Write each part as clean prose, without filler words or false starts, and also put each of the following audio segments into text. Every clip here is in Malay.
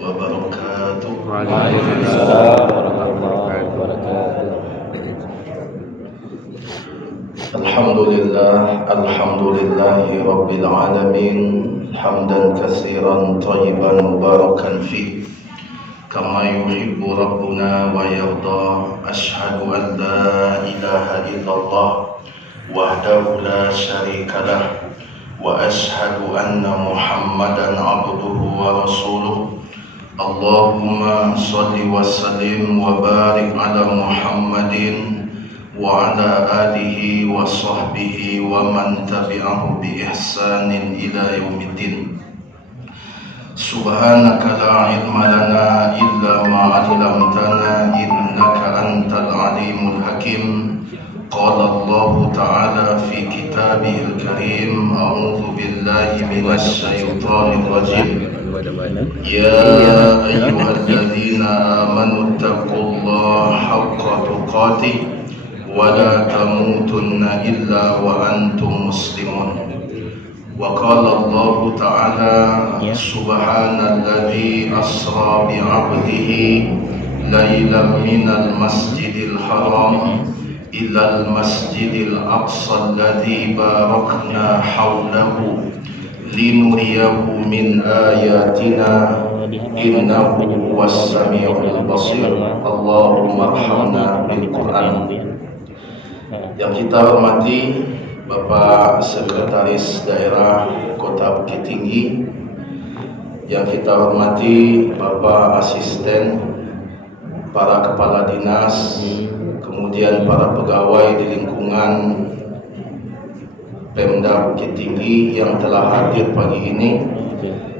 wabarakatuh. Waalaikumsalam warahmatullahi wabarakatuh. Alhamdulillahi rabbil alamin, hamdan katsiran thayyiban mubarakan fi kama yuhibbu rabbuna wa yarda. Ashhadu an la ilaha illallah wahdahu la syarika lah wa ashhadu anna Muhammadan abduhu wa rasuluh. Allahumma salli wa sallim wa barik ala Muhammadin wa ala alihi wa sahbihi wa man tabi'ahu bi ihsanin ila yaumiddin. Subhanaka la ilma lana illa ma 'allamtana innaka antal alimul hakim. Qala Allah ta'ala fi kitabihil karim, a'udzu billahi minasy syaithanir rajim. Ya ayyuhalladzina amanu taqullaha haqqa tuqatih wa la tamutunna illa wa antum muslimun. Wa qala Allah ta'ala subhanalladzi asra bi 'abdihi lailan minal masjidil haram ilal masjidil aqsa alladzi barakna hawlahu linuriyahu min ayatina innahu huwas samiul basir. Allahumma arhamna bil Qur'an. Yang kita hormati Bapak Sekretaris Daerah Kota Bukit Tinggi, yang kita hormati Bapak Asisten, para kepala dinas, kemudian para pegawai di lingkungan Pemda Bukit Tinggi yang telah hadir pagi ini.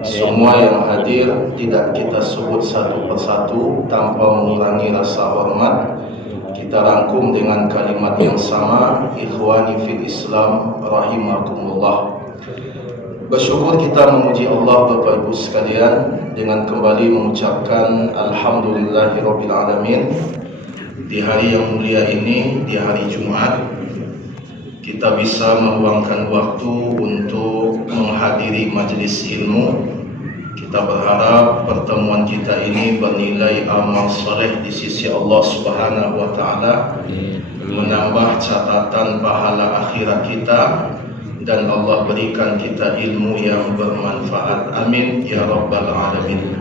Semua yang hadir tidak kita sebut satu persatu tanpa mengurangi rasa hormat. Kita rangkum dengan kalimat yang sama, ikhwani fil Islam rahimakumullah. Bersyukur kita memuji Allah Bapak Ibu sekalian dengan kembali mengucapkan alhamdulillahirabbil alamin. Di hari yang mulia ini, di hari Jumat, kita bisa meluangkan waktu untuk menghadiri majelis ilmu. Kita berharap pertemuan kita ini bernilai amal soleh di sisi Allah Subhanahu wa Ta'ala, menambah catatan pahala akhirat kita, dan Allah berikan kita ilmu yang bermanfaat. Amin ya rabbal alamin.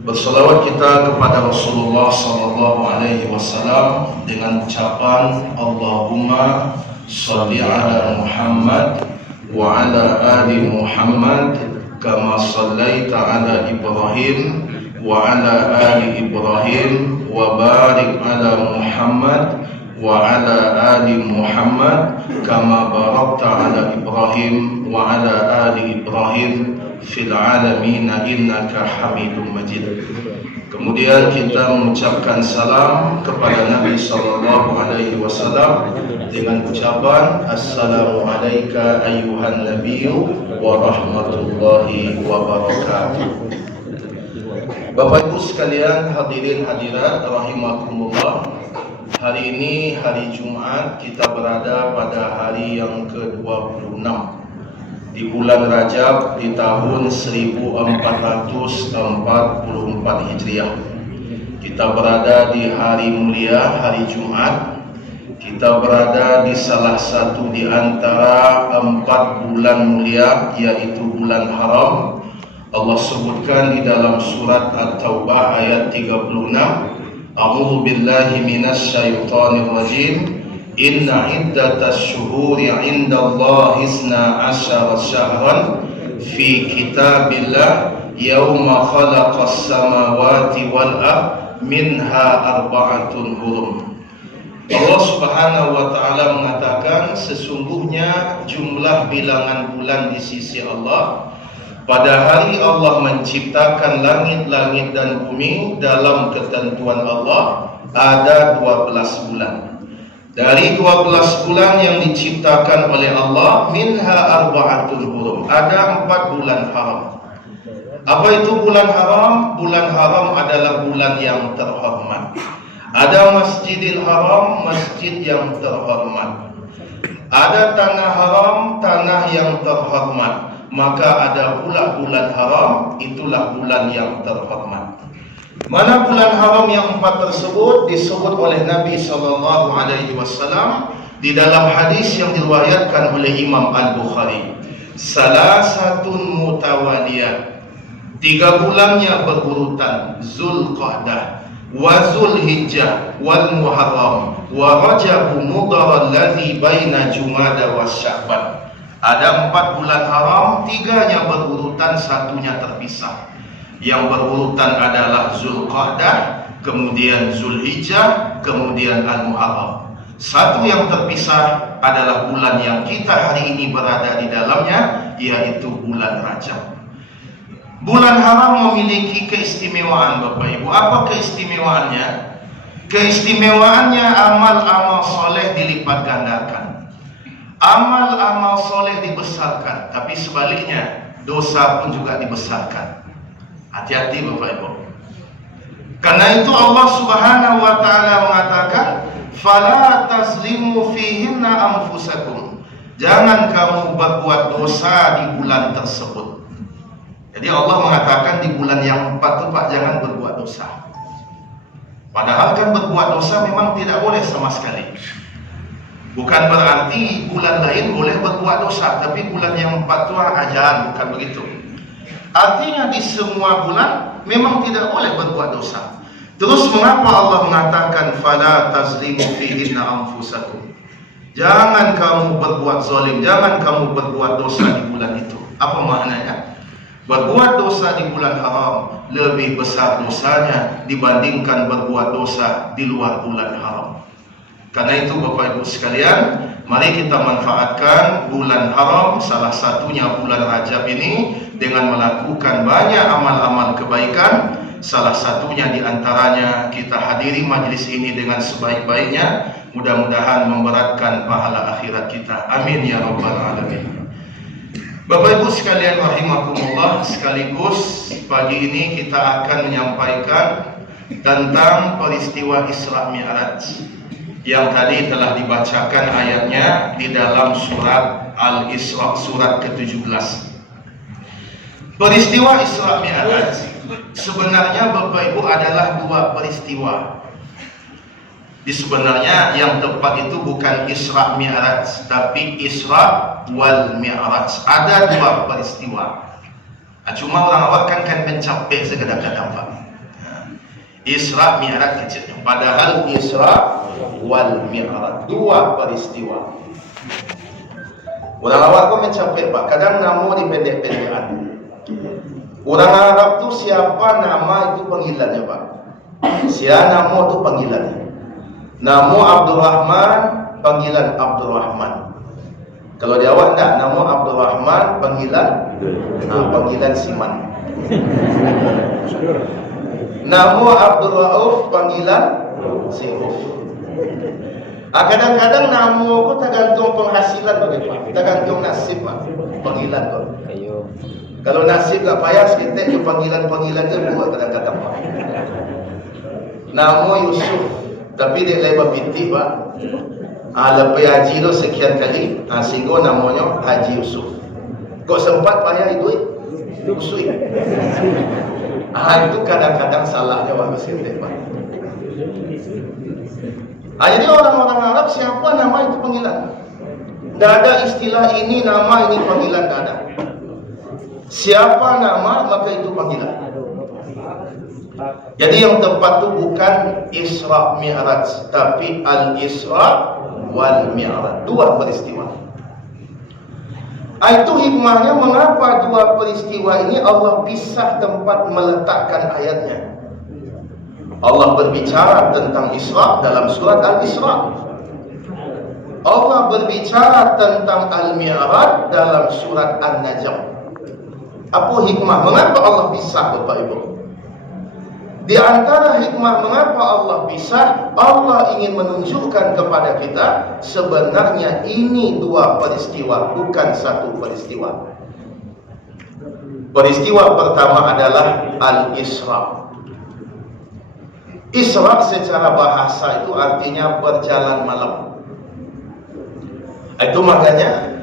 Berselawat kita kepada Rasulullah sallallahu alaihi wasallam dengan ucapan Allahumma shalli ala Muhammad wa ala ali Muhammad kama shallaita ala Ibrahim wa ala ali Ibrahim wa barik ala Muhammad wa ala ali Muhammad kama barakta ala Ibrahim wa ala ali Ibrahim fil alamin innaka Hamidum Majid. Kemudian kita mengucapkan salam kepada Nabi sallallahu alaihi wasallam dengan ucapan assalamu alayka ayyuhan nabiyyu wa rahmatullahi wa barakatuh. Bapak Ibu sekalian, hadirin hadirat rahimakumullah. Hari ini hari Jumat, kita berada pada hari yang ke-26 di bulan Rajab di tahun 1444 Hijriah. Kita berada di hari mulia, hari Jumat. Kita berada di salah satu di antara 4 bulan mulia, yaitu bulan haram. Allah sebutkan di dalam surat At-Taubah ayat 36, A'udzu billahi minasy syaithanir rajim. Inna iddatas syuhuri 'indallahi 12 syahran fi kitabillah yauma khalaqas samawati wal ard minha arba'atun hurum. Allah Subhanahu wa Ta'ala mengatakan sesungguhnya jumlah bilangan bulan di sisi Allah pada hari Allah menciptakan langit-langit dan bumi dalam ketentuan Allah ada 12 bulan. Dari 12 bulan yang diciptakan oleh Allah, minha arba'atul hurum, ada 4 bulan haram. Apa itu bulan haram? Bulan haram adalah bulan yang terhormat. Ada Masjidil Haram, masjid yang terhormat. Ada tanah haram, tanah yang terhormat. maka ada pula bulan haram, itulah bulan yang terhormat. Mana bulan haram yang 4 tersebut disebut oleh Nabi SAW di dalam hadis yang diriwayatkan oleh Imam Al-Bukhari. Salasatun mutawaliyat, 3 bulannya berurutan, Zulqa'dah wa Zulhijjah wal Muharram wa Rajab Mudhar alladhi baina Jumada wa Sya'ban. Ada 4 bulan haram, 3-nya berurutan, 1-nya terpisah. Yang berurutan adalah Zulqa'dah, kemudian Zulhijjah, kemudian Al-Muharram. 1 yang terpisah adalah bulan yang kita hari ini berada di dalamnya, yaitu bulan Rajab. Bulan haram memiliki keistimewaan, Bapak Ibu. Apa keistimewaannya? Keistimewaannya amal-amal soleh dilipat gandakan, amal-amal soleh dibesarkan, tapi sebaliknya dosa pun juga dibesarkan. Hati-hati Bapak Ibu. Karena itu Allah Subhanahu wa taala mengatakan, "Fala tazlimu fihinna anfusakum." Jangan kamu berbuat dosa di bulan tersebut. Jadi Allah mengatakan di bulan yang 4 itu Pak, jangan berbuat dosa. Padahal kan berbuat dosa memang tidak boleh sama sekali. Bukan berarti bulan lain boleh berbuat dosa, tapi bulan yang 4 itu ajaran, bukan begitu. Artinya di semua bulan memang tidak boleh berbuat dosa. Terus mengapa Allah mengatakan fala tazlimu fihinna anfusakum? Jangan kamu berbuat zalim, jangan kamu berbuat dosa di bulan itu. Apa maknanya? Berbuat dosa di bulan haram lebih besar dosanya dibandingkan berbuat dosa di luar bulan haram. Karena itu Bapak Ibu sekalian, mari kita manfaatkan bulan haram, salah satunya bulan Rajab ini, dengan melakukan banyak amal-amal kebaikan. Salah satunya diantaranya kita hadiri majlis ini dengan sebaik-baiknya. Mudah-mudahan memberatkan pahala akhirat kita. Amin ya rabbal alamin. Bapak Ibu sekalian rahimakumullah, sekaligus pagi ini kita akan menyampaikan tentang peristiwa Isra Mi'raj yang tadi telah dibacakan ayatnya di dalam surat Al-Isra, surat ke-17. Peristiwa Isra Mi'raj sebenarnya Bapak Ibu adalah 2 peristiwa. Sebenarnya yang tepat itu bukan Isra Mi'raj, tapi Isra wal Mi'raj. Ada 2 peristiwa. Cuma orang awak kan mencapai sekadang-kadang Pak. Isra Mi'raj kecilnya. Padahal Isra wal Mi'raj 2 peristiwa. Orang awak kok mencapai Pak. Kadang nama dipendek-pendekan. Orang Arab tu siapa nama itu panggilannya Pak. Siapa nama itu panggilannya. Nama Abdurrahman, panggilan Abdurrahman. Kalau di awak enggak, nama Abdurrahman, panggilan Siman. Nama Abdul Rauf, panggilan Siuf. Kadang-kadang nama aku tergantung penghasilan bagaimana, tergantung nasib Pak, panggilan Pak. Kalau nasib tak payah sedikit, ke panggilan-panggilan dia buat kadang-kadang Pak. Nama Yusuf, tapi dia lebar binti Pak. Lepas haji tu sekian kali, sehingga namanya Haji Yusuf. Kok sempat payah duit? Usui. Itu kadang-kadang salahnya Pak sedikit Pak. Jadi orang-orang Arab siapa nama itu panggilan. Tidak ada istilah ini nama, ini panggilan, tidak ada. Siapa nama maka itu panggilan. Jadi yang tepat itu bukan Isra Mi'raj, tapi Al-Isra wal Mi'raj. 2 peristiwa. Itu hikmahnya mengapa 2 peristiwa ini Allah pisah tempat meletakkan ayatnya. Allah berbicara tentang Isra dalam surat Al-Isra. Allah berbicara tentang Al-Mi'raj dalam surat An-Najm. Apa hikmah? Mengapa Allah pisah Bapak Ibu? Di antara hikmah mengapa Allah pisah, Allah ingin menunjukkan kepada kita sebenarnya ini 2 peristiwa, bukan 1 peristiwa. Peristiwa pertama adalah Al-Isra. Isra secara bahasa itu artinya berjalan malam. Itu makanya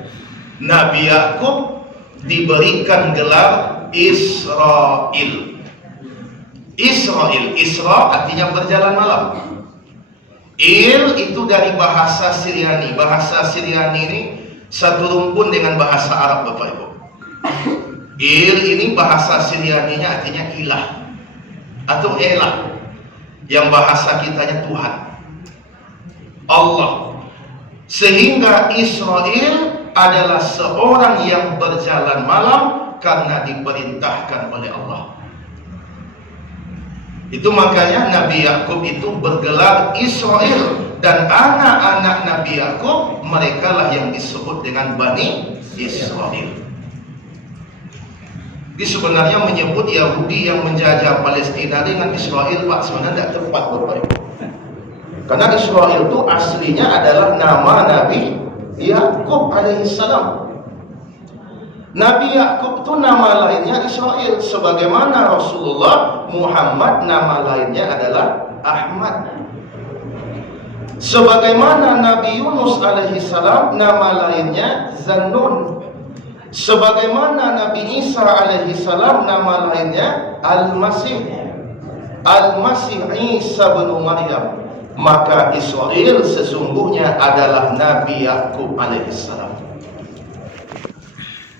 Nabi Yakub diberikan gelar Israil. Israil, Isra artinya berjalan malam. Il itu dari bahasa Syriani. Bahasa Syriani ini satu rumpun dengan bahasa Arab, Bapak Ibu. Il ini bahasa Syrianinya artinya ilah atau elah, yang bahasa kitanya Tuhan, Allah. Sehingga Israil adalah seorang yang berjalan malam karena diperintahkan oleh Allah. Itu makanya Nabi Yakub itu bergelar Israil, dan anak-anak Nabi Yakub mereka lah yang disebut dengan Bani Israil. Jadi sebenarnya menyebut Yahudi yang menjajah Palestina dengan Israel, Pak, sebenarnya tidak tepat, Bapak Ibu. Karena Israel itu aslinya adalah nama Nabi Yakub alaihissalam. Nabi Yakub itu nama lainnya Israel, sebagaimana Rasulullah Muhammad nama lainnya adalah Ahmad. Sebagaimana Nabi Yunus alaihissalam nama lainnya Zannun. Sebagaimana Nabi Isa alaihissalam nama lainnya Al-Masih. Al-Masih Isa bin Maryam. Maka Israel sesungguhnya adalah Nabi Yakub alaihissalam.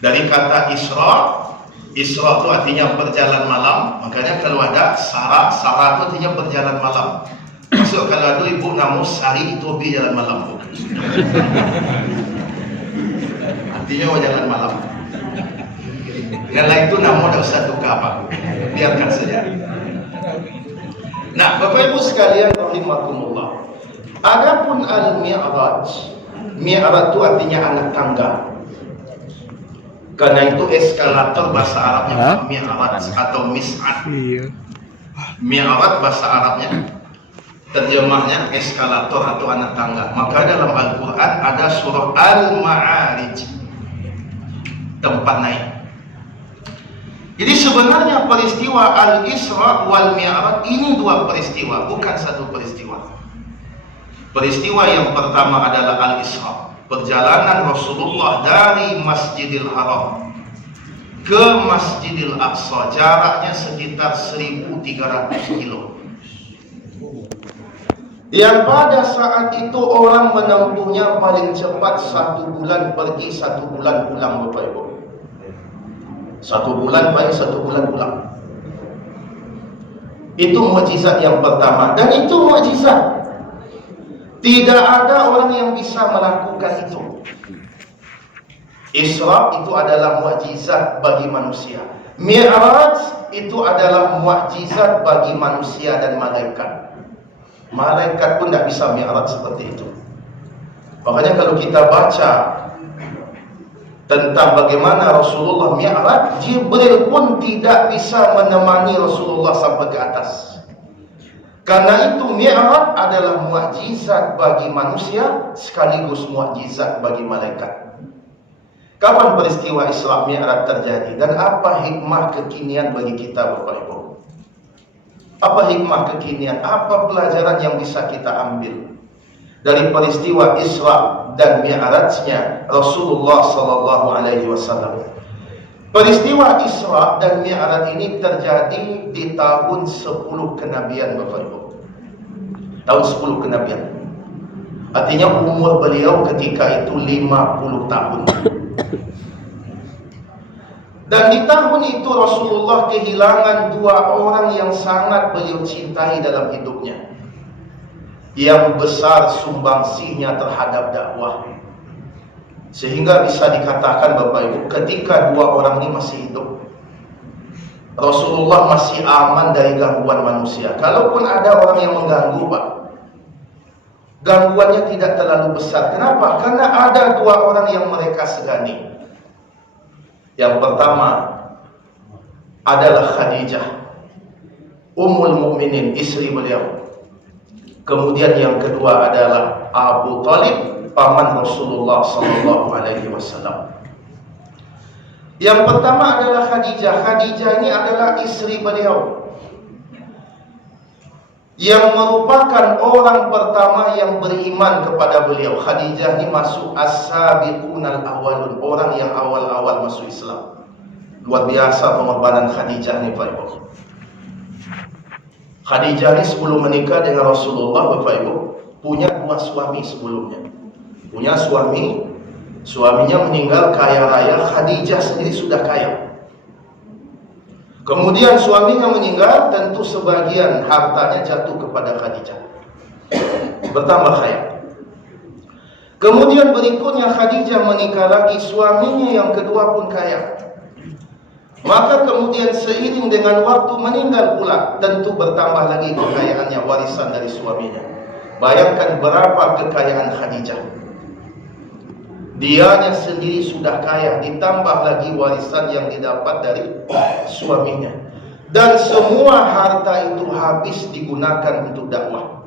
Dari kata Isra, Isra itu artinya berjalan malam. Makanya kalau ada Sarah, Sarah itu artinya berjalan malam. Maksud kalau ada ibu namus Sari itu lebih jalan malam, bukan? Artinya berjalan malam. Yang lain itu namun tidak usah tukar, Pak. Biarkan saja. Nah, Bapak Ibu sekalian rahimakumullah. Adapun al-Mi'raj, Mi'raj itu artinya anak tangga. Karena itu eskalator bahasa Arabnya Mi'raj atau Mis'ad. Mi'raj bahasa Arabnya terjemahnya eskalator atau anak tangga. Maka dalam Al-Quran ada surah Al-Ma'arij, tempat naik. Jadi sebenarnya peristiwa Al-Isra wal Mi'raj ini dua peristiwa, bukan satu peristiwa. Peristiwa yang pertama adalah Al-Isra, perjalanan Rasulullah dari Masjidil Haram ke Masjidil Aqsa, jaraknya sekitar 1.300 kilo. Yang pada saat itu orang menempuhnya paling cepat 1 bulan pergi, 1 bulan pulang, Bapak Ibu. 1 bulan pergi, 1 bulan pulang. Itu mukjizat yang pertama, dan itu mukjizat. Tidak ada orang yang bisa melakukan itu. Isra itu adalah mukjizat bagi manusia. Mi'raj itu adalah mukjizat bagi manusia dan malaikat. Malaikat pun tidak bisa mi'raj seperti itu. Makanya kalau kita baca tentang bagaimana Rasulullah mi'raj, Jibril pun tidak bisa menemani Rasulullah sampai ke atas. Karena itu mi'raj adalah mukjizat bagi manusia sekaligus mukjizat bagi malaikat. Kapan peristiwa Isra Mi'raj terjadi dan apa hikmah kekinian bagi kita, Bapak Ibu? Apa hikmah kekinian? Apa pelajaran yang bisa kita ambil dari peristiwa Isra dan Mi'rajnya Rasulullah sallallahu alaihi wasallam? Peristiwa Isra dan Mi'raj ini terjadi di tahun 10 kenabian, Bapak Ibu. Tahun 10 kenabian. Artinya umur beliau ketika itu 50 tahun. Dan di tahun itu Rasulullah kehilangan 2 orang yang sangat beliau cintai dalam hidupnya, yang besar sumbangsihnya terhadap dakwah. Sehingga bisa dikatakan, Bapak Ibu, ketika 2 orang ini masih hidup, Rasulullah masih aman dari gangguan manusia. Kalaupun ada orang yang mengganggu, Pak, gangguannya tidak terlalu besar. Kenapa? Karena ada 2 orang yang mereka segani. Yang pertama adalah Khadijah, Ummul Mukminin, istri beliau. Kemudian yang kedua adalah Abu Talib, paman Rasulullah sallallahu alaihi wasallam. Yang pertama adalah Khadijah. Khadijah ini adalah istri beliau. yang merupakan orang pertama yang beriman kepada beliau. Khadijah ini masuk as-sabiqunal awalun, orang yang awal-awal masuk Islam. Luar biasa pengorbanan Khadijah ini, Bapak Ibu. Khadijah ini sebelum menikah dengan Rasulullah, Bapak Ibu, punya 2 suami sebelumnya. Punya suami, suaminya meninggal kaya raya, Khadijah sendiri sudah kaya. Kemudian suaminya meninggal, tentu sebagian hartanya jatuh kepada Khadijah. Bertambah kaya. Kemudian berikutnya Khadijah menikah lagi, suaminya yang kedua pun kaya. Maka kemudian seiring dengan waktu meninggal pula, tentu bertambah lagi kekayaannya, warisan dari suaminya. Bayangkan berapa kekayaan Khadijah. Dianya sendiri sudah kaya, ditambah lagi warisan yang didapat dari suaminya. Dan semua harta itu habis digunakan untuk dakwah.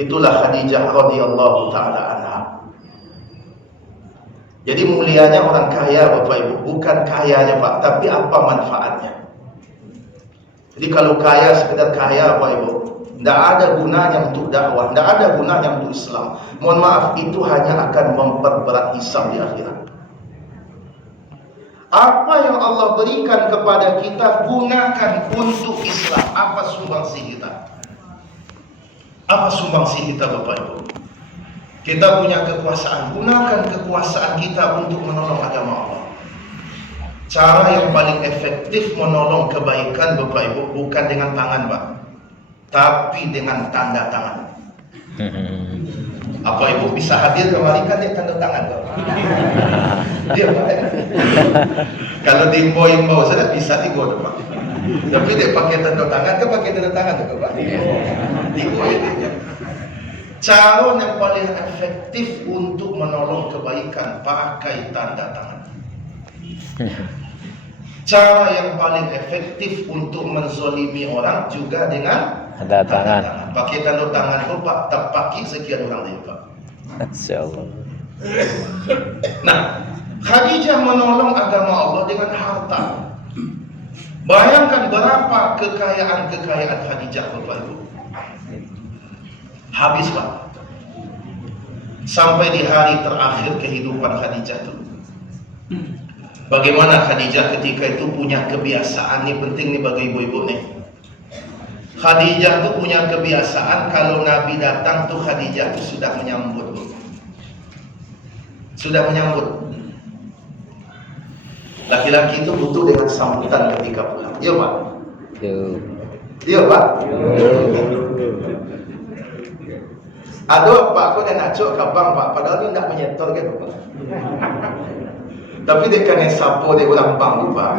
Itulah Khadijah radhiyallahu taala anha. Jadi mulianya orang kaya, Bapak Ibu, bukan kayanya Pak, tapi apa manfaatnya. Jadi kalau kaya sekedar kaya, Bapak Ibu, tidak ada gunanya untuk dakwah, tidak ada gunanya untuk Islam. Mohon maaf, itu hanya akan memperberat hisab di akhirat. Apa yang Allah berikan kepada kita, gunakan untuk Islam. Apa sumbangsi kita? Apa sumbangsi kita, Bapak Ibu? Kita punya kekuasaan, gunakan kekuasaan kita untuk menolong agama Allah. Cara yang paling efektif menolong kebaikan, Bapak Ibu, bukan dengan tangan, Pak, tapi dengan tanda tangan. Apa Ibu bisa hadir kemari kan dia tanda tangan, Pak? Dia, Pak. Kalau diimbau-imbau saja bisa digo, Pak. Tapi dia pakai tanda tangan, kan pakai tanda tangan tuh, Pak. Digo dia. Cara yang paling efektif untuk menolong kebaikan, pakai tanda tangan. Cara yang paling efektif untuk menzolimi orang juga dengan Tanda tangan. Pakai tanda tangan itu Pak, terpakai sekian orang dia, Pak. Insyaallah. Nah, Khadijah menolong agama Allah dengan harta. Bayangkan berapa kekayaan Khadijah, Bapak Ibu. Habis, Pak. Sampai di hari terakhir kehidupan Khadijah itu. Bagaimana Khadijah ketika itu punya kebiasaan, ini penting nih bagi ibu-ibu nih. Khadijah tuh punya kebiasaan kalau Nabi datang tuh Khadijah tuh sudah menyambut. Sudah menyambut. Laki-laki itu butuh dengan sambutan ketika pulang. Iya, Pak? Iya, Pak? Ada Pak, kau nak cok kabang Pak, padahal dia tidak menyetor gitu, Pak. Tapi dia kan yang sapo dia ulang bang, Pak.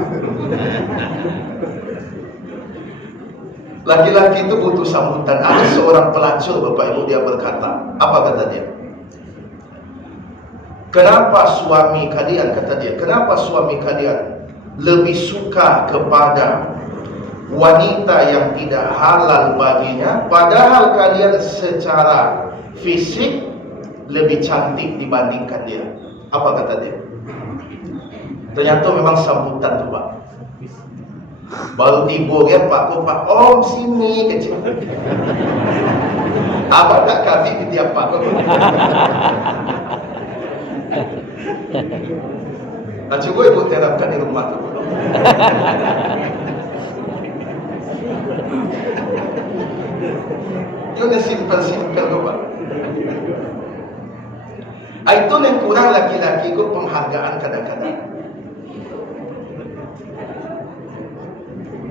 Laki-laki itu butuh sambutan. Ada seorang pelacur, Bapak Ibu, dia berkata, apa kata dia? Kenapa suami kalian, kata dia, kenapa suami kalian lebih suka kepada wanita yang tidak halal baginya, padahal kalian secara fisik lebih cantik dibandingkan dia? Apa kata dia? Ternyata memang sambutan tuh, Pak. Baru tiba dia, Pak, Pak, om sini kecil. Apa tak kasih di tiap Pak? Nah, coba Ibu terapkan di rumah tuh. Itu simpel-simpel kok, Pak. Itu yang kurang laki-laki kok penghargaan kadang-kadang.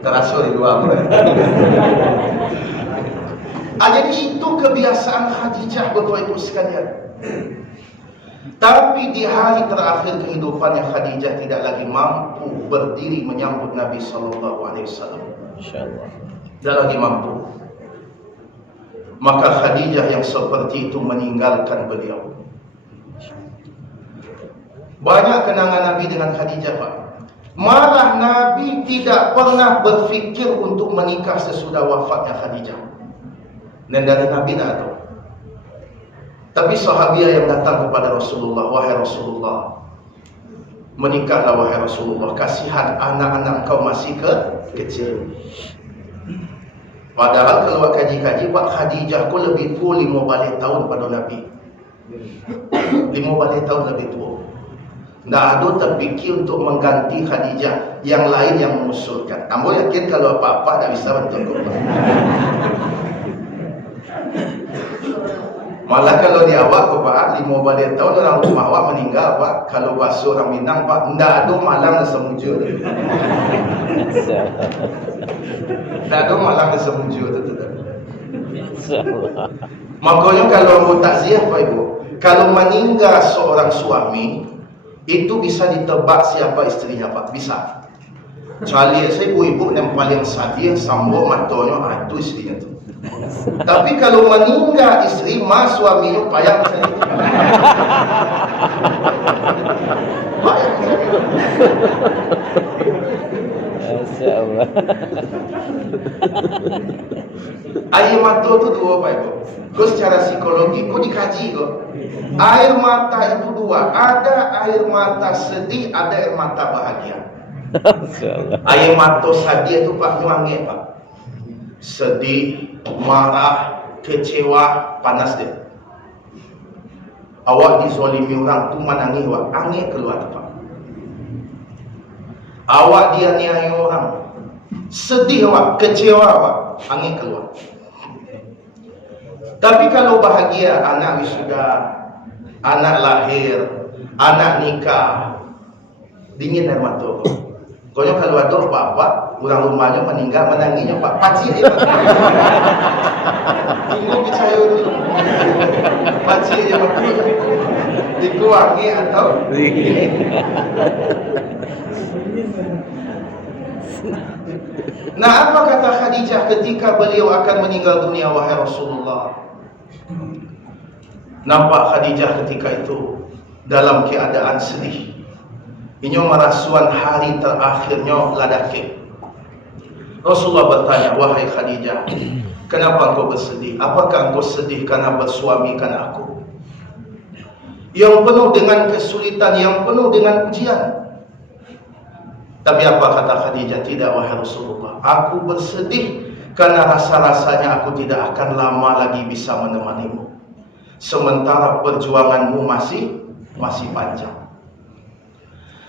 Terasa di luar. Jadi itu kebiasaan Khadijah, Bapak Ibu sekalian. Tapi di hari terakhir kehidupannya Khadijah tidak lagi mampu berdiri menyambut Nabi Sallallahu Alaihi Wasallam. Insyaallah. Tidak lagi mampu. Maka Khadijah yang seperti itu meninggalkan beliau. Banyak kenangan Nabi dengan Khadijah, Pak. Malah Nabi tidak pernah berfikir untuk menikah sesudah wafatnya Khadijah. Dan dari Nabi tidak tahu. Tapi sahabiah yang datang kepada Rasulullah, wahai Rasulullah, menikahlah wahai Rasulullah, kasihan anak-anak kau masih kecil. Padahal kalau kaji-kaji Pak Khadijah ko lebih tua 5 balik tahun pada Nabi. 5 balik tahun lebih tua. Nggak ada terfikir untuk mengganti Khadijah. Yang lain yang mengusulkan. Ambo yakin kalau apa-apa tak bisa bantu. Malah kalau di awak ko Pak 5 balik tahun orang rumah awak meninggal Pak. Kalau bahasa orang Minang Pak, nggak ada malam semujur. Nggak ada malam semujur tu. Makanya kalau mau takziah Pak Ibu, kalau meninggal seorang suami itu bisa ditebak siapa istrinya Pak, bisa. Kecuali saya ibu-ibu yang paling sadar sambung matanya itu istrinya tu. Tapi kalau meninggal istri, mas suaminya payah macam itu. Payah macam itu. Masya-Allah. Air mata tu dua Pak Ibu. Kau secara psikologi kau dikaji kau. Air mata itu dua. Ada air mata sedih, ada air mata bahagia. Masya-Allah. Air mata sedih itu Pak nyuangnya Pak. Sedih, marah, kecewa, panas dia. Awak dizolimi orang tu menangis awak, angin keluar tu Pak. Awak dianiaya orang, sedih awak, kecewa awak, angin keluar. Tapi kalau bahagia, anak wisuda, anak lahir, anak nikah, dingin air mata. Pokoknya kalau ada apa-apa, orang rumahnya meninggal, menangisnya Pak, pakcik dia Pak. Tunggu percaya dulu. Pakcik dia Pak. Dikuangi atau ini. Nah, apa kata Khadijah ketika beliau akan meninggal dunia, wahai Rasulullah? Nampak Khadijah ketika itu dalam keadaan sedih. Ini merasuan hari terakhirnya ladaki. Rasulullah bertanya, wahai Khadijah, kenapa engkau bersedih? Apakah engkau sedih karena bersuamikan aku? Yang penuh dengan kesulitan, yang penuh dengan ujian. Tapi apa kata Khadijah? Tidak wahai Rasulullah, aku bersedih karena rasa-rasanya aku tidak akan lama lagi bisa menemanimu. Sementara perjuanganmu masih panjang.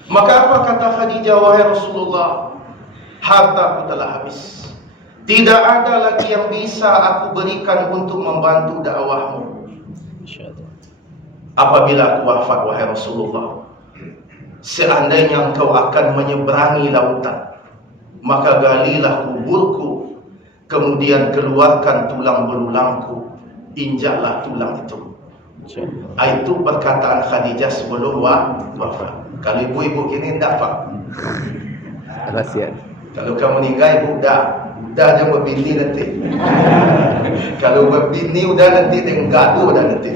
Maka apa kata Khadijah? Wahai Rasulullah, hartaku telah habis. Tidak ada lagi yang bisa aku berikan untuk membantu dakwahmu. Apabila aku wafat wahai Rasulullah, seandainya engkau akan menyeberangi lautan, maka galilah kuburku, kemudian keluarkan tulang belulangku, injaklah tulang itu. Itu perkataan Khadijah sebelum wafat. Kalau ibu-ibu kini tidak Pak. Rahsia. Kalau kamu meninggal ibu dah aja berbini nanti. Kalau berbini udah nanti dengan gaduh udah nanti.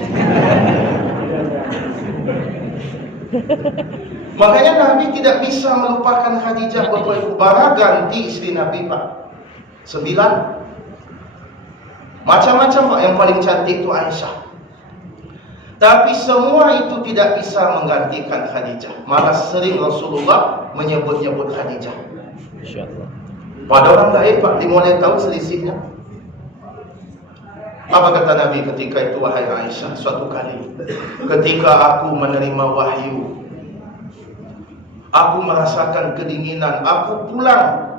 Makanya Nabi tidak bisa melupakan Khadijah Bapak Ibu. Bara ganti istri Nabi Pak 9. Macam-macam Pak, yang paling cantik itu Aisyah. Tapi semua itu tidak bisa menggantikan Khadijah. Malah sering Rasulullah menyebut-nyebut Khadijah. Insyaallah. Pada orang lain Pak, dimulai tahu selisihnya. Apa kata Nabi ketika itu, wahai Aisyah, suatu kali ketika aku menerima wahyu, aku merasakan kedinginan, aku pulang.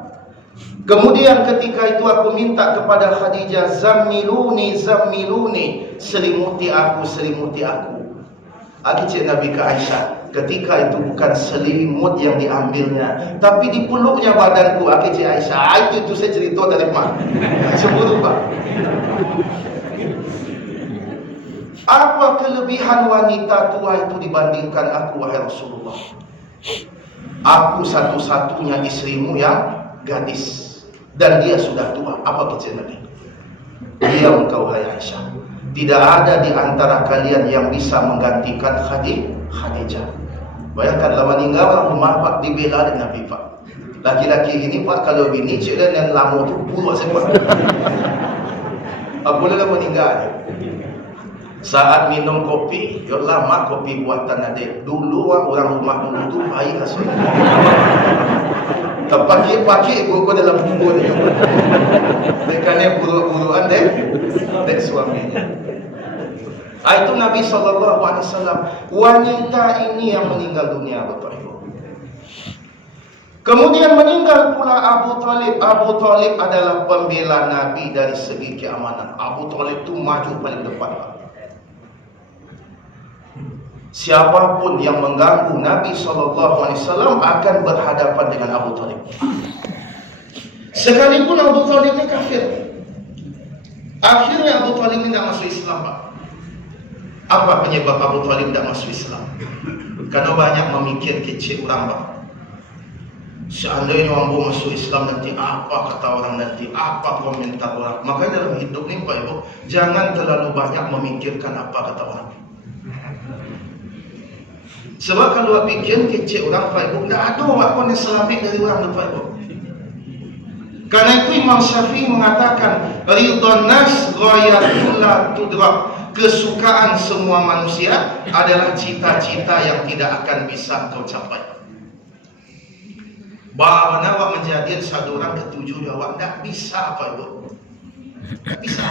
Kemudian ketika itu aku minta kepada Khadijah, zammiluni, zammiluni, selimuti aku, selimuti aku. Akhirnya Nabi ke Aisyah, ketika itu bukan selimut yang diambilnya, tapi dipeluknya badanku. Akhirnya Aisyah, itu saya cerita dari mana? Cemburu Pak. Apa kelebihan wanita tua itu dibandingkan aku wahai Rasulullah? Aku satu-satunya istrimu yang gadis, dan dia sudah tua. Apa kata Nabi? Diam kau hai Aisyah, tidak ada di antara kalian yang bisa menggantikan Khadijah. Bayangkanlah meninggal orang rumah Pak, dibela dengan Nabi Pak. Laki-laki ini Pak, kalau bini cik dan yang lama tu buruk semua. Apabila meninggal, saat minum kopi, ya lama kopi buatan adik. Dulu orang rumah dulu tu baik rasanya. Terpakai-pakai gua dalam bubur ni. Mereka ni buru-buruan dek suaminya. Itu Nabi SAW. Wanita ini yang meninggal dunia, Bapak Ibu. Kemudian meninggal pula Abu Talib. Abu Talib adalah pembela Nabi dari segi keamanan. Abu Talib itu maju paling depan. Siapapun yang mengganggu Nabi SAW akan berhadapan dengan Abu Talib. Sekalipun Abu Talib ini kafir. Akhirnya Abu Talib ini tidak masuk Islam, Pak. Apa penyebab Abu Talib tidak masuk Islam? Karena banyak memikir kecil orang, Pak. Seandainya orang masuk Islam nanti apa kata orang, nanti apa komentar orang. Makanya dalam hidup ini, Pak Ibu, jangan terlalu banyak memikirkan apa kata orang. Sebab kalau pikir kecil orang, Pak Ibu, tidak ada orang pun yang selamat dari orang, Pak Ibu. Karena itu Imam Syafi'i mengatakan, ridha nas ghayatun la tudrak. Kesukaan semua manusia adalah cita-cita yang tidak akan bisa kau capai. Bagaimana awak menjadi satu orang ketujuh awak tidak bisa, Pak Ibu. Tidak bisa.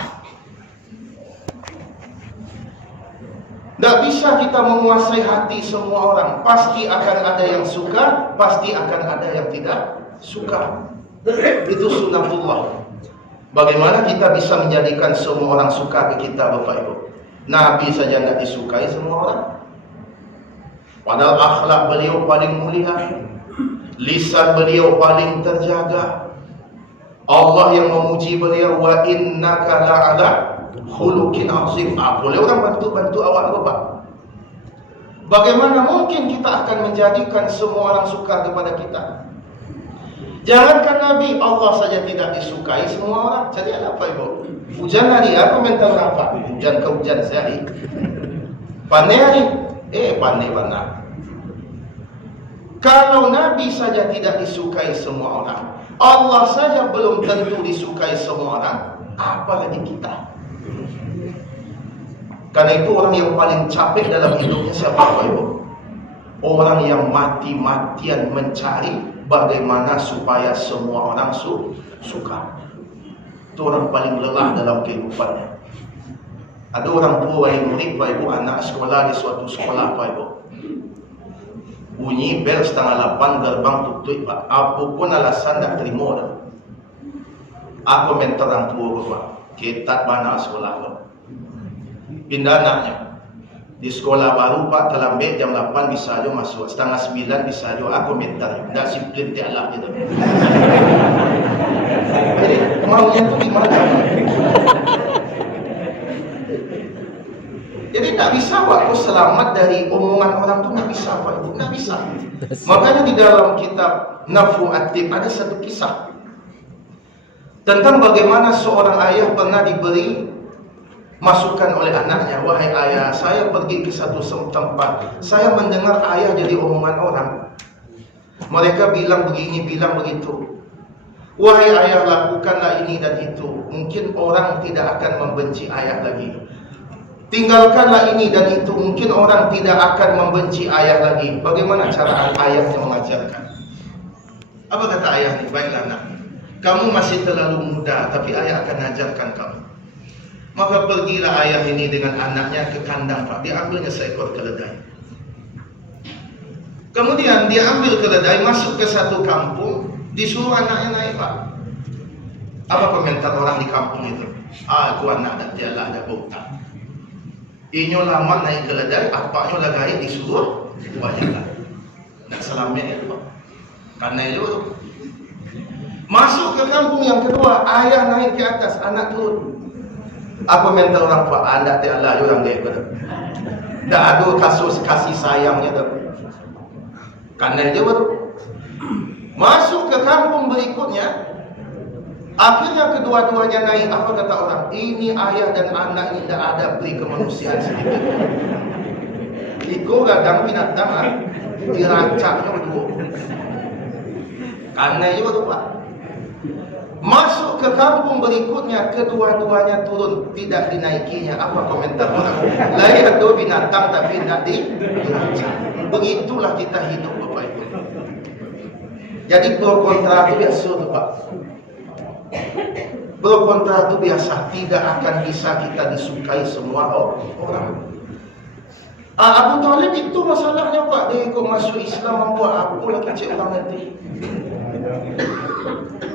Tidak bisa kita menguasai hati semua orang. Pasti akan ada yang suka, pasti akan ada yang tidak suka. Itu sunnatullah. Bagaimana kita bisa menjadikan semua orang suka ke kita, Bapak Ibu? Nabi saja tidak disukai semua orang. Padahal akhlak beliau paling mulia, lisan beliau paling terjaga. Allah yang memuji beliau, wa innaka la'ala khuluqin azim. Boleh orang bantu awak, Bapak. Bagaimana mungkin kita akan menjadikan semua orang suka kepada kita? Jangankan Nabi, Allah saja tidak disukai semua orang. Jadi apa, Ibu? Hujan hari, apa mental apa? Hujan ke hujan sehari. Pandai hari, pandai mana? Kalau Nabi saja tidak disukai semua orang, Allah saja belum tentu disukai semua orang, apalagi kita. Karena itu orang yang paling capek dalam hidupnya siapa, Pak Ibu? Orang yang mati-matian mencari bagaimana supaya semua orang suka. Itu orang paling lelah dalam kehidupannya. Ada orang tua yang murid, Pak Ibu, anak sekolah di suatu sekolah, Pak Ibu. Bunyi bel 7:30, gerbang tutup, Pak. Apapun alasan tak terima dah. Aku mentor orang tua, Pak. Kita mana sekolah, Pak. Pindah anaknya. Di sekolah baru, Pak, terlambat jam 8 bisa aja masuk, 8:30 bisa aja. Aku mentor. Tak disiplin tialah gitu. Jadi maunya itu gimana? Jadi tak bisa, Pak, kau selamat dari omongan orang tu, tak bisa, Pak, itu tak bisa. Makanya di dalam kitab Nafhu At-Tib ada satu kisah tentang bagaimana seorang ayah pernah diberi masukan oleh anaknya, wahai ayah, saya pergi ke satu tempat, saya mendengar ayah jadi omongan orang. Mereka bilang begini, bilang begitu. Wahai ayah, lakukanlah ini dan itu. Mungkin orang tidak akan membenci ayah lagi. Tinggalkanlah ini dan itu. Mungkin orang tidak akan membenci ayah lagi. Bagaimana cara ayahnya mengajarkan? Apa kata ayah ini? Baiklah nak, kamu masih terlalu muda, tapi ayah akan ajarkan kamu. Maka pergilah ayah ini dengan anaknya ke kandang, Pak. Dia ambilnya seekor keledai. Kemudian dia ambil keledai, masuk ke satu kampung, disuruh anaknya naik, Pak. Apa komentar orang di kampung itu? Aku anak dan jalan ada bautan. Inyo lama naik keledai, apaknya lah gaib disuruh wajiblah. Nak selamat itu, Pak. Karena itu masuk ke kampung yang kedua, ayah naik ke atas, anak turun. Apa mental orang, Pak? Anda tiada orang dia betul. Tak ada kasus kasih sayangnya tu. Karena dia betul. Masuk ke kampung berikutnya, akhirnya kedua-duanya naik. Apa kata orang? Ini ayah dan anak ini tidak ada beri kemanusiaan sedikit. Iko gadang binatang dirancangnya berdua. Karena dia betul, Pak. Masuk ke kampung berikutnya, kedua-duanya turun, tidak dinaikinya. Apa komentar orang? Lain ada binatang tapi tidak dirancang. Begitulah kita hidup, Bapak Ibu. Jadi pro kontra itu biasa tu, Pak. Berkontra itu biasa, tidak akan bisa kita disukai semua orang. Abu Talib itu masalahnya Pak, dia ikut masuk Islam membuat apa lagi cik orang nanti.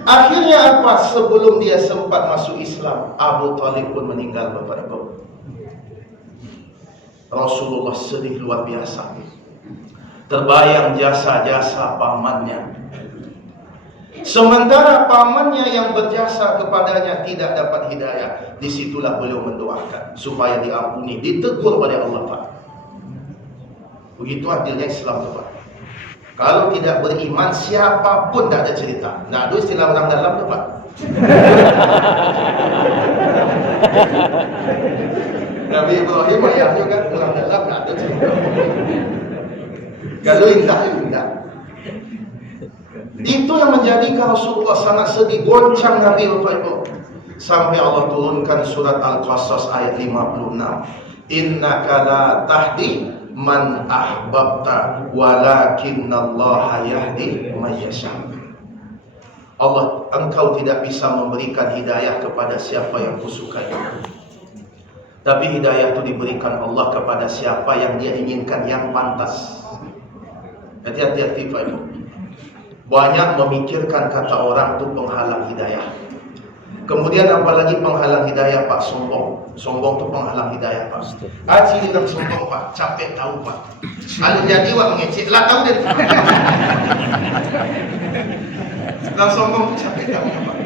Akhirnya apa? Sebelum dia sempat masuk Islam, Abu Talib pun meninggal Bapak Ibu. Rasulullah sedih luar biasa. Terbayang jasa-jasa pamannya. Sementara pamannya yang berjasa kepadanya tidak dapat hidayah, disitulah beliau mendoakan supaya diampuni, ditegur oleh Allah Pak. Begitu adilnya Islam tu Pak. Kalau tidak beriman siapapun tak ada cerita. Nah, ada istilah orang dalam tu Pak. Nabi Ibrahim ayahnya kan orang dalam tak ada cerita. Kalau indah. Itu yang menjadikan Rasulullah sangat sedih, goncang Nabi Bapak Ibu. Sampai Allah turunkan surat Al-Qasas ayat 56. Innaka la tahdi man ahbabta walakinallaha yahdi man yasha. Allah, engkau tidak bisa memberikan hidayah kepada siapa yang kusukai. Tapi hidayah itu diberikan Allah kepada siapa yang dia inginkan, yang pantas. Hati-hati Pak Ibu. Banyak memikirkan kata orang itu penghalang hidayah. Kemudian apalagi penghalang hidayah Pak, sombong. Sombong itu penghalang hidayah Pak. Aji dalam sombong Pak, capek tahu Pak. Kalau jadi wak mengecek lah tahu dari dalam sombong itu capek tahu Pak.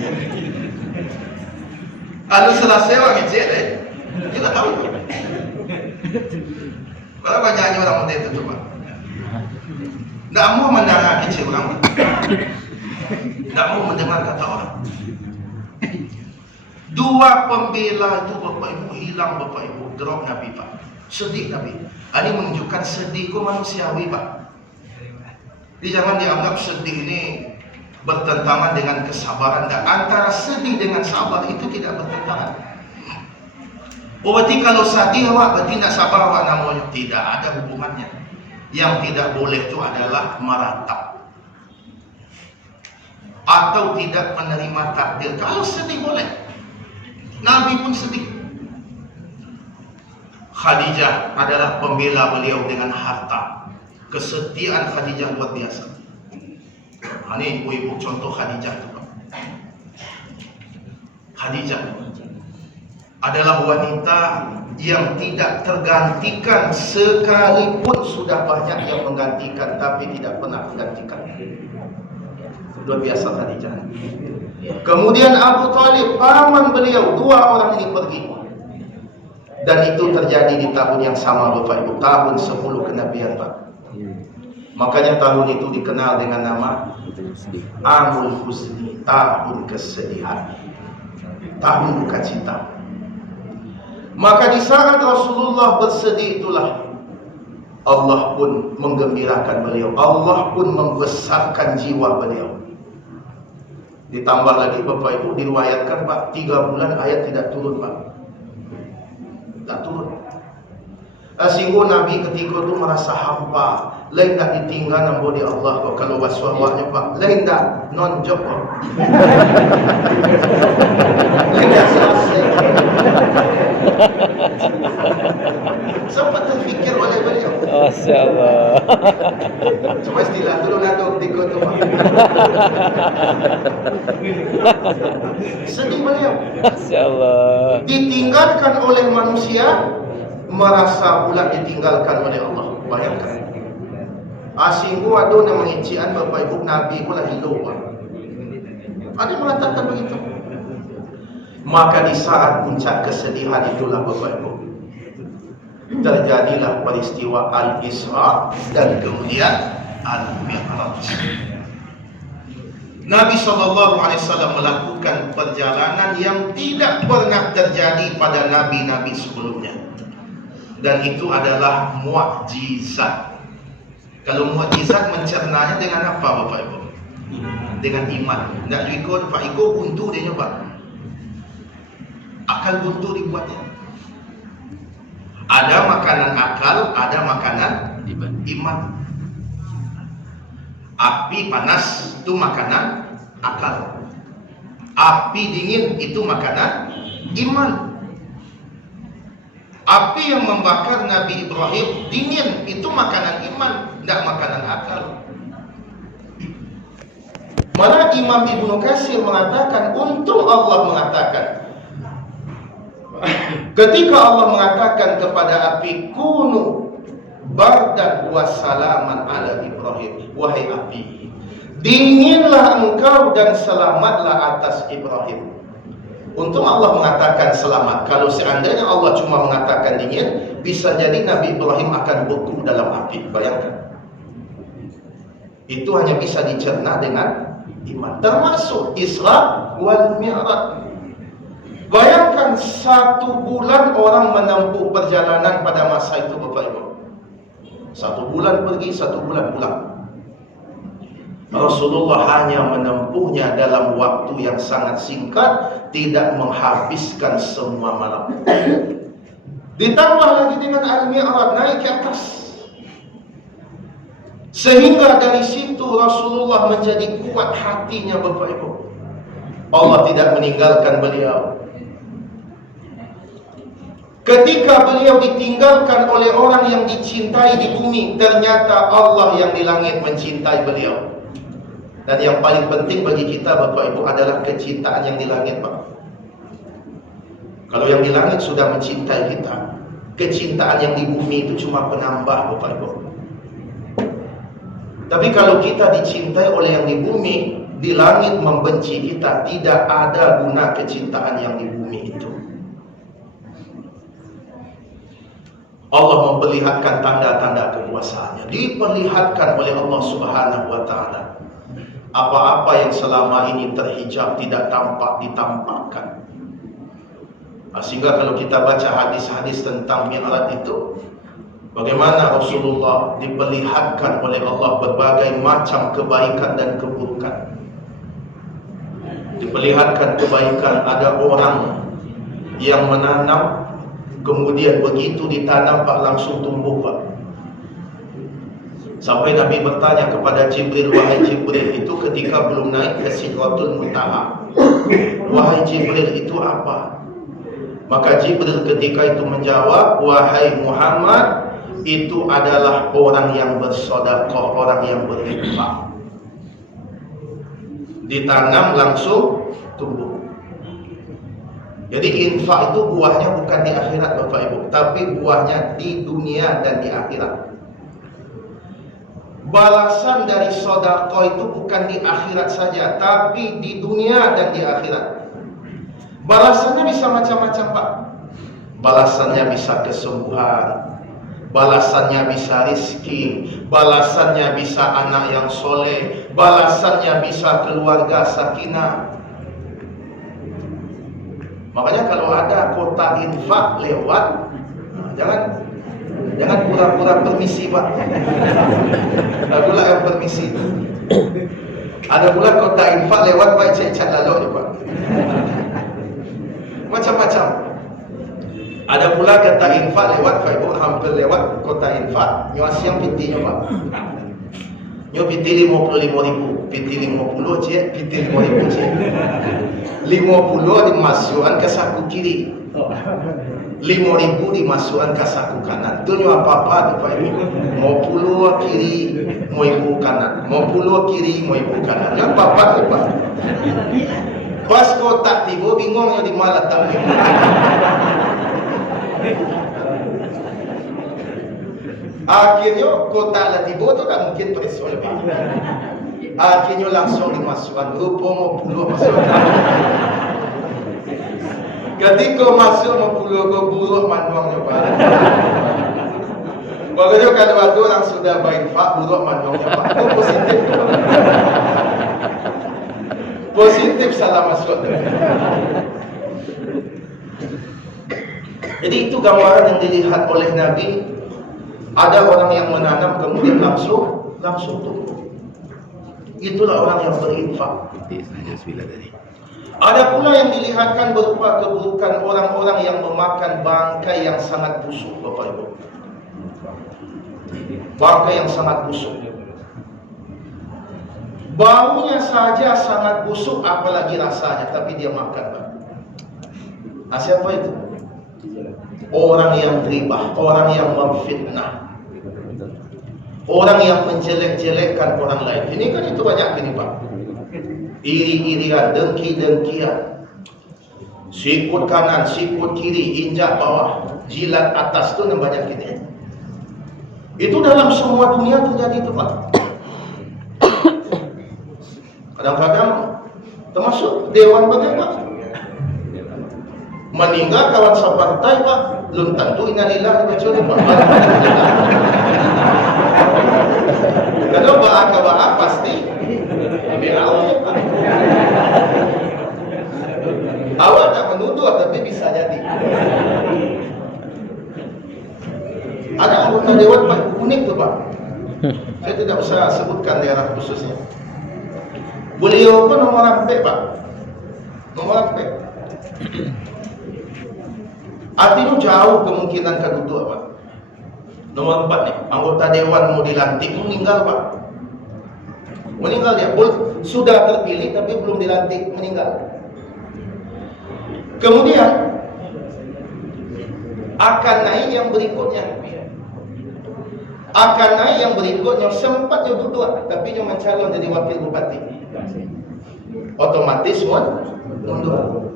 Kalau selesai wak ngecek kita tahu Pak. Berapa banyaknya orang muda itu coba. Tak mau mendengar kecil orang, tak mau mendengar kata orang. Dua pembela itu Bapak Ibu hilang Bapak Ibu, drop Nabi Pak. Sedih Nabi. Ini menunjukkan sedih ku manusiawi Pak. Jadi jangan dianggap sedih ini bertentangan dengan kesabaran. Dan antara sedih dengan sabar itu tidak bertentangan. Berarti kalau sedih awak berarti nak sabar awak namanya, tidak ada hubungannya. Yang tidak boleh itu adalah meratap atau tidak menerima takdir. Kalau sedih boleh. Nabi pun sedih. Khadijah adalah pembela beliau dengan harta. Kesetiaan Khadijah luar biasa. Ini ibu-ibu contoh Khadijah itu. Khadijah adalah wanita yang tidak tergantikan, sekalipun sudah banyak yang menggantikan tapi tidak pernah menggantikan. Luar biasa Khadijah. Kemudian Abu Talib, paman beliau, dua orang ini pergi. Dan itu terjadi di tahun yang sama Bapak Ibu, tahun 10 kenabian Pak. Makanya tahun itu dikenal dengan nama Amul Huzni, tahun kesedihan, tahun duka cita. Maka di saat Rasulullah bersedih itulah Allah pun menggembirakan beliau. Allah pun membesarkan jiwa beliau. Ditambah lagi Bapak Ibu, diriwayatkan Pak, 3 bulan ayat tidak turun Pak. Tak turun. Sehingga Nabi ketika itu merasa hampa. Lain tak ditinggal nampak di Allah kok. Kalau waswawaknya Pak, lain tak non-job kok. Lain tak selesai. Sempat terfikir oleh beliau. Masya Allah. Cuma istilah turun atau ketika itu Pak. Sedih beliau. Masya Allah. Ditinggalkan oleh manusia, merasa pula ditinggalkan oleh Allah. Bayangkan. Asingku ada yang mengician Bapak Ibu, Nabi pun lagi lupa. Ada yang mengatakan begitu. Maka di saat puncak kesedihan itulah Bapak Ibu, terjadilah peristiwa Al-Isra dan kemudian Al-Mi'raj. Nabi SAW melakukan perjalanan yang tidak pernah terjadi pada nabi-nabi sebelumnya. Dan itu adalah mukjizat. Kalau mukjizat mencernanya dengan apa Bapak Ibu? Dengan iman. Tak ikut Pak ikut buntu dia nyoba. Akal buntu dibuatnya. Ada makanan akal, ada makanan iman. Api panas itu makanan akal. Api dingin itu makanan iman. Api yang membakar Nabi Ibrahim dingin, itu makanan iman, tidak makanan akal. Malah Imam Ibnu Katsir mengatakan, untung Allah mengatakan, ketika Allah mengatakan kepada api, kunu bardan wassalaman ala Ibrahim, wahai api, dinginlah engkau dan selamatlah atas Ibrahim. Untung Allah mengatakan selamat. Kalau seandainya Allah cuma mengatakan dingin, bisa jadi Nabi Ibrahim akan beku dalam api. Bayangkan. Itu hanya bisa dicerna dengan iman. Termasuk Isra wal Mi'raj. Bayangkan 1 bulan orang menempuh perjalanan pada masa itu, Bapak Ibu. 1 bulan pergi, 1 bulan pulang. Rasulullah hanya menempuhnya dalam waktu yang sangat singkat, tidak menghabiskan semua malam. Ditambah lagi dengan Al-Mi'raj, naik ke atas. Sehingga dari situ Rasulullah menjadi kuat hatinya, Bapak Ibu. Allah tidak meninggalkan beliau. Ketika beliau ditinggalkan oleh orang yang dicintai di bumi, ternyata Allah yang di langit mencintai beliau. Dan yang paling penting bagi kita, Bapak Ibu, adalah kecintaan yang di langit, Pak. Kalau yang di langit sudah mencintai kita, kecintaan yang di bumi itu cuma penambah, Bapak Ibu. Tapi kalau kita dicintai oleh yang di bumi, di langit membenci kita, tidak ada guna kecintaan yang di bumi itu. Allah memperlihatkan tanda-tanda kekuasaannya, diperlihatkan oleh Allah Subhanahu wa Ta'ala. Apa-apa yang selama ini terhijab tidak tampak, ditampakkan. Sehingga kalau kita baca hadis-hadis tentang Mi'raj itu, bagaimana Rasulullah diperlihatkan oleh Allah berbagai macam kebaikan dan keburukan. Diperlihatkan kebaikan, ada orang yang menanam, kemudian begitu ditanam Pak, langsung tumbuh Pak. Sampai Nabi bertanya kepada Jibril, wahai Jibril, itu ketika belum naik ke Sidratul Muntaha, wahai Jibril, itu apa? Maka Jibril ketika itu menjawab, wahai Muhammad, itu adalah orang yang bersedekah, orang yang berinfak. Ditanam langsung tumbuh. Jadi infak itu buahnya bukan di akhirat, Bapak Ibu, tapi buahnya di dunia dan di akhirat. Balasan dari sedekah itu bukan di akhirat saja, tapi di dunia dan di akhirat. Balasannya bisa macam-macam, Pak. Balasannya bisa kesembuhan, balasannya bisa rizki, balasannya bisa anak yang soleh, balasannya bisa keluarga sakinah. Makanya kalau ada kota infak lewat, jangan pura-pura permisi, Pak. Ada pula yang permisi. Ada pula kota infak lewat, Pak, cek lalu, Pak. Macam-macam. Ada pula kata infak lewat, Pak Ibu, hampir lewat kota infak. Nyawa siang piti Pak. Nyawa piti 55.000, piti 50 cek, piti 5.000 cek. 50 dimasukkan ke saku kiri, 5.000 dimasukkan ke saku kanan. Itu nyawa apa-apa, Pak Ibu. Mau puluh kiri, mau ibu kanan. Mau puluh kiri, mau ibu kanan. Nyawa apa-apa, Pak. Pas kotak tiba bingungnya di mana tak. Akhirnya kotak lah tiba tu tak mungkin presol. Akhirnya langsung dimasukkan rupa mau puluh masukkan. Ketika masuk mau puluh ke buruh manuangnya Pak. Bagusnya kalau waktu orang sudah baik Pak, buruh manuangnya Pak. Itu positif. Positif salah masuk. Jadi itu gambaran yang dilihat oleh Nabi. Ada orang yang menanam kemudian langsung tumbuh. Itulah orang yang berinfak. Ada pula yang dilihatkan berupa keburukan orang-orang yang memakan bangkai yang sangat busuk, Bapak Ibu. Bangkai yang sangat busuk. Baunya saja sangat busuk, apalagi rasanya, tapi dia makan, Pak. Nah, siapa itu? Orang yang ribah, orang yang memfitnah, orang yang menjelek-jelekkan orang lain. Ini kan itu banyak ini, Pak. Iri-irian, dengki-dengkian, sikut kanan, sikut kiri, injak bawah, jilat atas, itu yang banyak ini. Itu dalam semua dunia terjadi itu, Pak. Kadang-kadang termasuk dewan bagaimana? Meninggal kawan separtai, Pak, belum tentu innalillahi wa inna ilaihi raji'un. Kalau ba'a pasti bi'awnya, Pak. Awak tak menuduh, tapi bisa jadi. Ada anggota dewan Pak, unik tuh, Pak. Saya tidak usah sebutkan daerah khususnya. Beliau pun nomor rampek, Pak. Nomor rampek. Artinya jauh kemungkinan kedua, Pak. Nomor 4 nih, anggota dewan mau dilantik, meninggal, Pak. Meninggal dia, sudah terpilih tapi belum dilantik, meninggal. Kemudian akan naik yang berikutnya. Akan naik yang berikutnya, sempat dia duduk, tapi dia mencalon jadi wakil bupati. Otomatis mundur.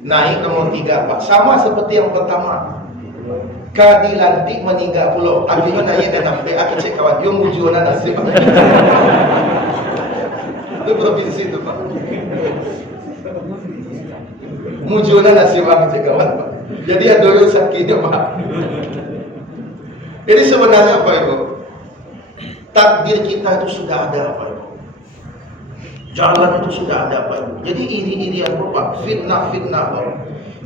Naik nomor 3, Pak. Sama seperti yang pertama. Dilantik meninggal pulau. Akhirnya naik dan sampai aku cek kawan dia mujuan nasib. Itu provinsi itu, Pak. Mujuan nasib aku cek kawan, Pak. Jadi ada yang sakitnya, Pak. Jadi sebenarnya apa, Ibu? Takdir kita itu sudah ada, Pak Ibu. Jalan itu sudah ada, Pak Ibu. Jadi iri-irian, Pak, fitnah-fitnah, Pak.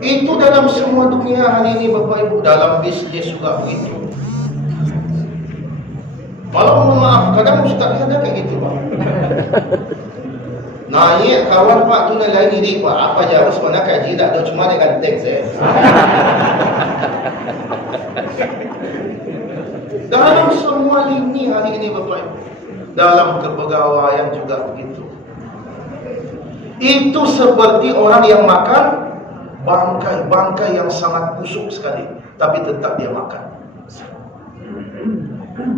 Itu dalam semua dunia hari ini, Bapak Ibu. Dalam bisnis juga begitu. Malah mohon maaf, kadang Ustaz ada kayak gitu, Pak. Naik kawan, Pak, tu lain iri, Pak. Apa jauh sebenarnya kaji tak ada, cuma dengan teks saya. Dalam semua lini hari ini, Bapak Ibu. Dalam kepegawaian juga begitu. Itu seperti orang yang makan bangkai yang sangat busuk sekali, tapi tetap dia makan.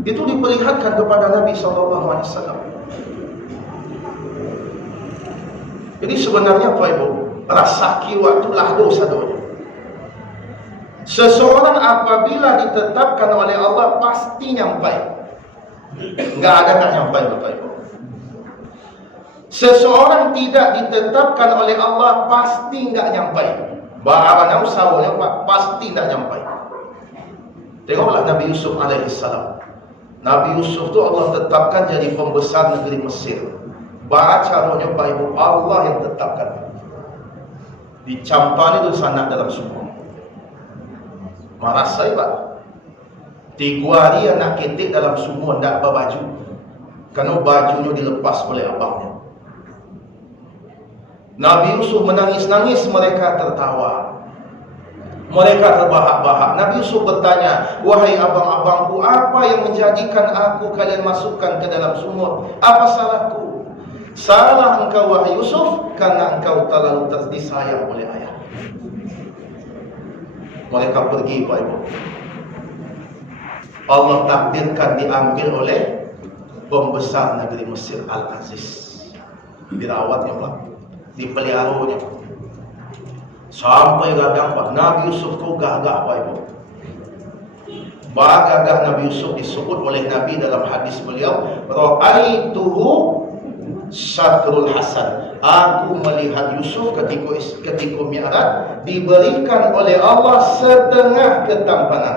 Itu diperlihatkan kepada Nabi SAW. Jadi sebenarnya Pak Ibu, rasa kiwat itu lah dosa-dosa. Seseorang apabila ditetapkan oleh Allah pasti nyampai. Enggak ada tak nyampai, Bapak Ibu. Seseorang tidak ditetapkan oleh Allah pasti enggak nyampai. Bahkan usahanya Pak pasti enggak nyampai. Tengoklah Nabi Yusuf alaihissalam. Nabi Yusuf itu Allah tetapkan jadi pembesar negeri Mesir. Caranya Pak Ibu, Allah yang tetapkan. Dicampani itu sanad dalam semua. Marah saya, Pak. 3 hari anak ketik dalam sumur tak berbaju. Karena bajunya dilepas oleh abangnya. Nabi Yusuf menangis-nangis, mereka tertawa. Mereka terbahak-bahak. Nabi Yusuf bertanya, "Wahai abang-abangku, apa yang menjadikan aku kalian masukkan ke dalam sumur? Apa salahku?" "Salah engkau, wahai Yusuf, karena engkau terlalu disayang oleh ayah." Mereka pergi, Pak Ibu. Allah takdirkan diambil oleh pembesar negeri Mesir Al-Aziz. Dirawatnya, Pak. Dipeliharanya. Sampai gagah, Pak. Nabi Yusuf itu gagah, Pak Ibu. Gagah Nabi Yusuf disebut oleh Nabi dalam hadis beliau, "Ra'aituhu Syatrul Hasan." Aku melihat Yusuf ketika Mi'raj diberikan oleh Allah setengah ketampanan.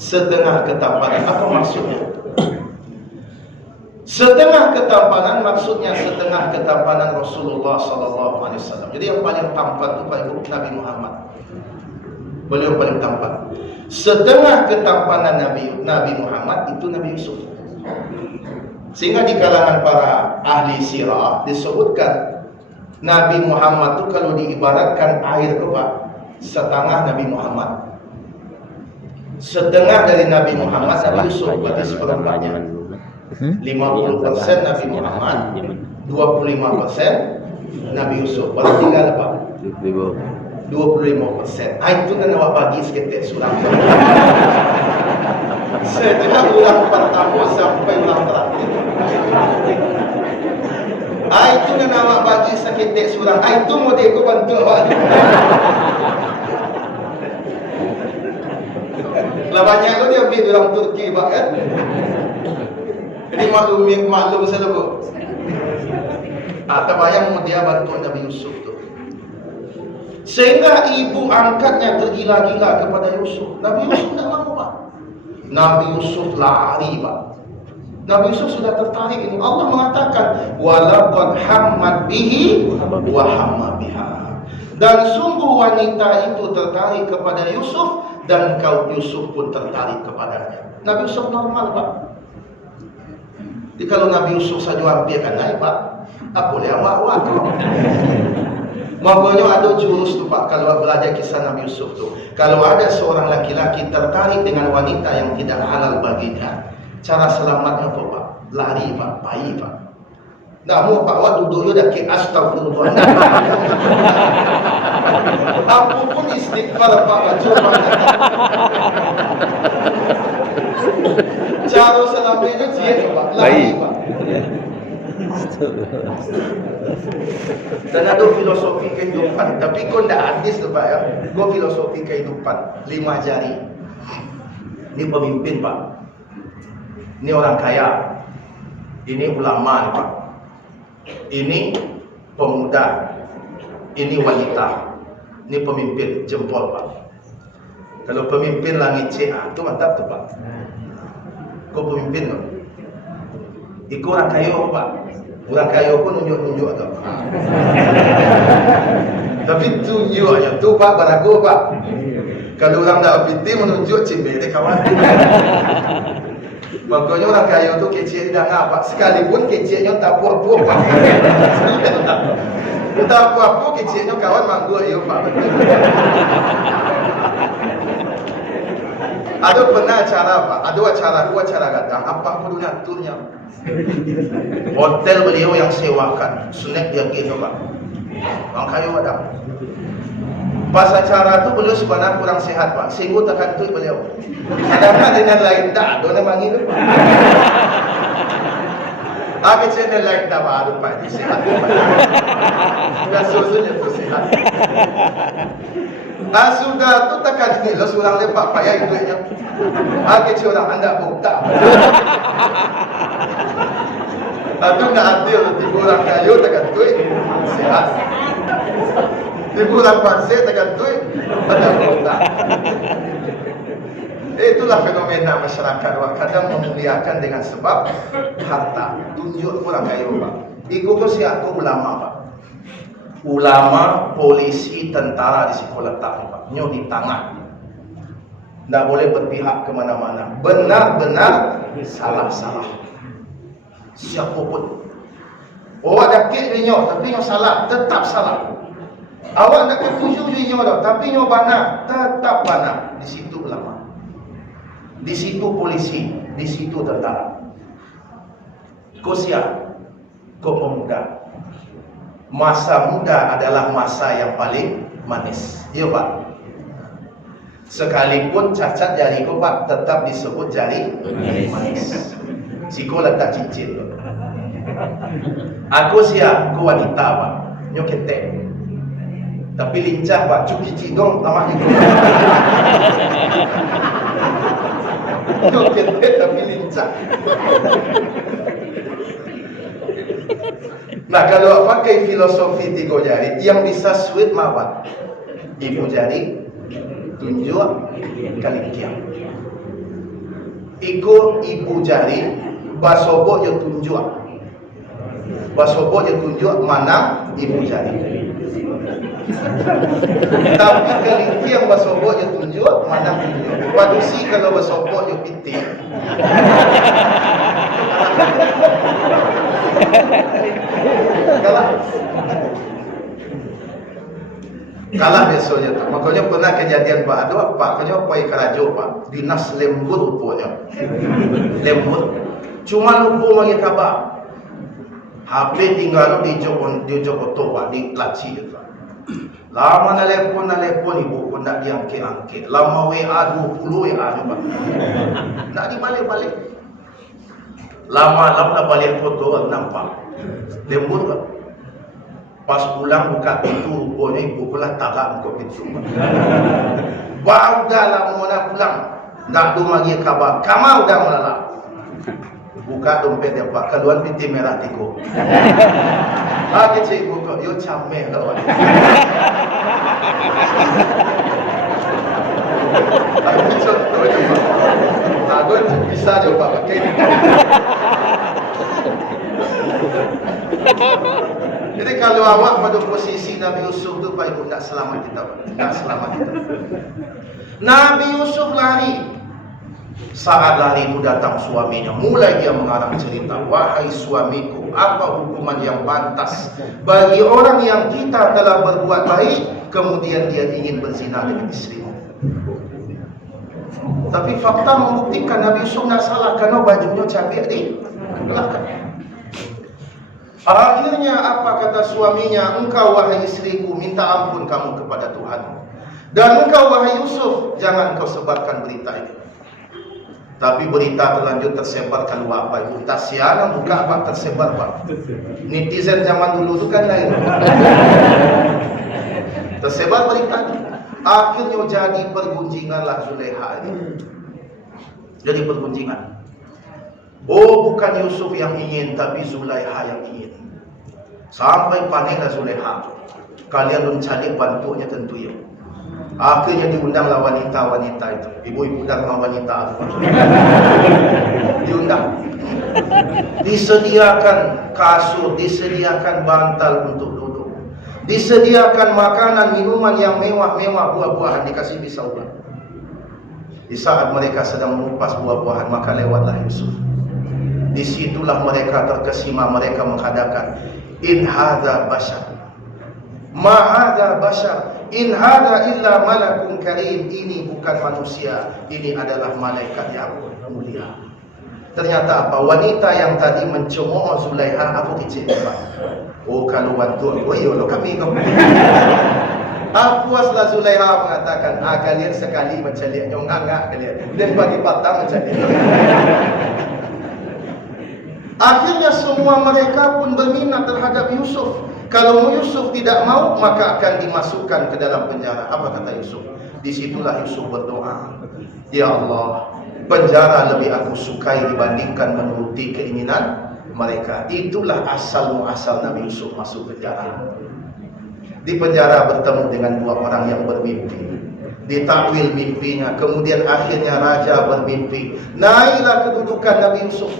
Setengah ketampanan. Apa maksudnya? Setengah ketampanan maksudnya setengah ketampanan Rasulullah SAW. Jadi yang paling tampan itu Pak Ibu Nabi Muhammad. Beliau paling tampan. Setengah ketampanan Nabi Muhammad itu Nabi Yusuf. Sehingga di kalangan para ahli sirah disebutkan Nabi Muhammad itu kalau diibaratkan air itu, Pak, setengah Nabi Muhammad. Setengah dari Nabi Muhammad, Nabi Yusuf berarti seperempatnya. 50% Nabi Muhammad, 25% Nabi Yusuf. Berarti tinggal apa? 25%. Itu kan awak bagi seketik surat. Setelah ulang pertama sampai ulang terakhir. Itu kan awak bagi seketik surat. Itu model aku bantu awak. Lah banyak tu dia ambil dalam Turki pak kan. Jadi maklum selalu. Terbayang dia bantu Nabi Yusuf tu. Sehingga ibu angkatnya tergila-gila kepada Yusuf. Nabi Yusuf tak mahu pak. Nabi Yusuf lari pak. Nabi Yusuf sudah tertarik ini. Allah mengatakan walaqad hammat bihi wa hamma biha. Dan sungguh wanita itu tertarik kepada Yusuf dan kaum Yusuf pun tertarik kepadanya. Nabi Yusuf normal pak. Jadi kalau Nabi Yusuf saja hampirkan naik pak, apa boleh awak tu. Makanya ada jurus tu pak, kalau belajar kisah Nabi Yusuf tu. Kalau ada seorang laki-laki tertarik dengan wanita yang tidak halal baginya, cara selamatnya apa pak? Lari pak, bayi pak. Namun pak awak duduk dah ke astagfirullah. Apapun istighfar pak coba. Cara selamatnya dia pak, lari pak. Dan ada filosofi kehidupan. Tapi kau tidak hadis tu pak ya. Kau filosofi kehidupan 5 jari. Ini pemimpin pak. Ini orang kaya. Ini ulama pak. Ini pemuda. Ini wanita. Ini pemimpin jempol pak. Kalau pemimpin langit CA tu mantap tu pak. Kau pemimpin tu. Ikut orang kaya pak. Orang kaya pun nunjuk-nunjuk tu. Tapi tunjuk aja tu pak berago pak. Kalau orang dah piti menunjuk cimbe dia kawan. Makanya orang kaya tu kecil dah ngapa. Sekalipun kecilnya tak puas-puas pak. Tak puas-puas kecilnya kawan manggu ayo pak. Ada pernah acara pak. Ada acara datang. Apa pun aturnya. Hotel beliau yang sewakan, snack dia gitu pak. Orang kaya ada. Pas acara tu beliau sebenarnya kurang sehat pak. Singgu tekan tu beliau. Adakah dengan lain tak? Dona manggil pak. Abi channel lain tak pak. Aduh pak ini sehat. Dan susunya tu sehat. Sudah tu tekan ni. Lo seorang lepak payah duitnya. Abi orang anda buka. Itu nak adil, tiba orang kayu tekan duit, sehat. Tiba orang pansir tekan duit, ada kota. Itulah fenomena masyarakat. Kadang memuliakan dengan sebab harta. Tunjuk orang kayu pak. Iku tu siapa ulama pak. Ulama, polisi, tentara di situ letak pak. Nyo di tangan. Tak boleh berpihak ke mana-mana. Benar-benar salah-salah. Siapa pun. Awak dakik dia tapi nyo salah, tetap salah. Awak nak ketujuh dia dah, tapi nyo bana, tetap bana. Di situ ulama. Di situ polisi, di situ tentara. Kau siap, kau pemuda. Masa muda adalah masa yang paling manis. Ya pak. Sekalipun cacat jari kau pak, tetap disebut jari manis. Siko letak cincin. Aku siap, aku wanita pak. Nyo ketek. Tapi lincah pak, cuk cici dong tamak itu. Nyo ketek tapi lincah. Nah kalau pakai filosofi 3 jari, yang bisa sweet mawat. Ibu jari, tunjuk, kalingkiang. Iku ibu jari, basobok yang tunjuk. Basobok yang tunjuk mana ibu jari. Tapi kalingkiang basobok yang tunjuk mana tunjuk. Padusi kalau basobok yang piti. Kalah besoknya tu. Makanya pernah kejadian Pak, ada Pak, kanya pergi kerajo Pak, dinas lembur rupanya. Lembur. Cuma lupa bagi kabar. HP tinggal di Jokoto Pak, di Laci tu. Lama nelpon ibu pun nak diangkit-angkit. Lama WA 20 WA ni Pak. Nak dibalik-balik. Lama balik foto nampak. Lembur Pak. Pas pulang buka pintu, rupanya ibu pula tagak buka pintu. Baru dah lah mau nak pulang. Tak ada lagi kabar. Kamu dah melala. Buka dompet dia Pak. Keluar pinti merah tiga. Kecil ibu kok, you camel lah. Tapi contoh je Pak. Takut bisa je Pak pakai ni. Jadi kalau awak pada posisi Nabi Yusuf tu Pak Ibu, tak selamat kita Pak. Tak selamat kita. Nabi Yusuf lari. Saat lari itu datang suaminya. Mulai dia mengarang cerita. Wahai suamiku, apa hukuman yang pantas bagi orang yang kita telah berbuat baik, kemudian dia ingin berzina dengan istrimu. Tapi fakta membuktikan Nabi Yusuf tak salah, kerana bajunya cabik di belakang. Akhirnya apa kata suaminya? Engkau wahai istriku, minta ampun kamu kepada Tuhanmu. Dan engkau wahai Yusuf, jangan kau sebarkan berita ini. Tapi berita terlanjur tersebar keluar Pak Ibu. Tak siaran buka Pak, tersebar Pak. Netizen zaman dulu tu kan lain. Tersebar berita ini. Akhirnya jadi pergunjinganlah Zulaiha ini. Jadi pergunjingan. Oh, bukan Yusuf yang ingin, tapi Zulaiha yang ingin. Sampai panenlah Zulaiha. Kalian mencari bantunya tentu ya. Akhirnya diundanglah wanita-wanita itu. Ibu-ibu dharma wanita itu. Diundang. Disediakan kasur, disediakan bantal untuk duduk. Disediakan makanan, minuman yang mewah-mewah, buah-buahan, dikasih pisau. Di saat mereka sedang mengupas buah-buahan, maka lewatlah Yusuf. Disitulah mereka terkesima, mereka menghadapkan, in hadza bashar, ma hadza bashar, in hadza illa malakun karim. Ini bukan manusia, ini adalah malaikat yang mulia. Ternyata apa? Wanita yang tadi mencemooh Zulaiha, apa kecil Pak? Oh, kalau bantu, oh iya lo kami kau. Puaslah Zulaiha mengatakan, kalian sekali menceliak nyongangak kalian, dan bagi patah menceliak. Akhirnya semua mereka pun berminat terhadap Yusuf. Kalau Yusuf tidak mau, maka akan dimasukkan ke dalam penjara. Apa kata Yusuf? Disitulah Yusuf berdoa, ya Allah, penjara lebih aku sukai dibandingkan menuruti keinginan mereka. Itulah asal muasal Nabi Yusuf masuk penjara. Di penjara bertemu dengan dua orang yang bermimpi. Ditakwil mimpinya. Kemudian akhirnya raja bermimpi. Naiklah kedudukan Nabi Yusuf.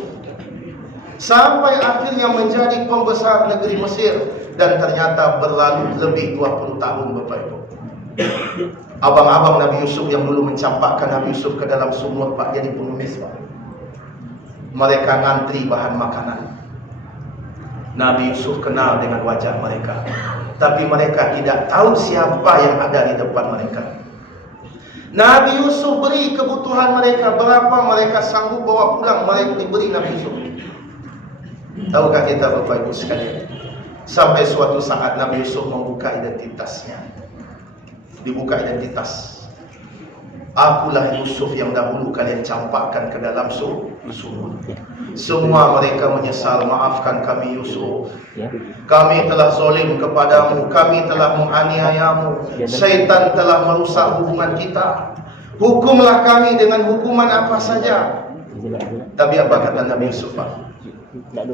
Sampai akhirnya menjadi pembesar negeri Mesir. Dan ternyata berlalu lebih 20 tahun Bapak Ibu. Abang-abang Nabi Yusuf yang dulu mencampakkan Nabi Yusuf ke dalam sumur Pak, jadi pengemis Pak. Mereka ngantri bahan makanan. Nabi Yusuf kenal dengan wajah mereka, tapi mereka tidak tahu siapa yang ada di depan mereka. Nabi Yusuf beri kebutuhan mereka, berapa mereka sanggup bawa pulang, mereka diberi Nabi Yusuf. Tahukah kita Bapak Ibu sekalian, sampai suatu saat Nabi Yusuf membuka identitasnya. Dibuka identitas. Akulah Yusuf yang dahulu kalian campakkan ke dalam sumur. Semua mereka menyesal, maafkan kami Yusuf. Kami telah zalim kepadamu, kami telah menganiayamu. Syaitan telah merusak hubungan kita. Hukumlah kami dengan hukuman apa saja. Tapi apa kata Nabi Yusuf?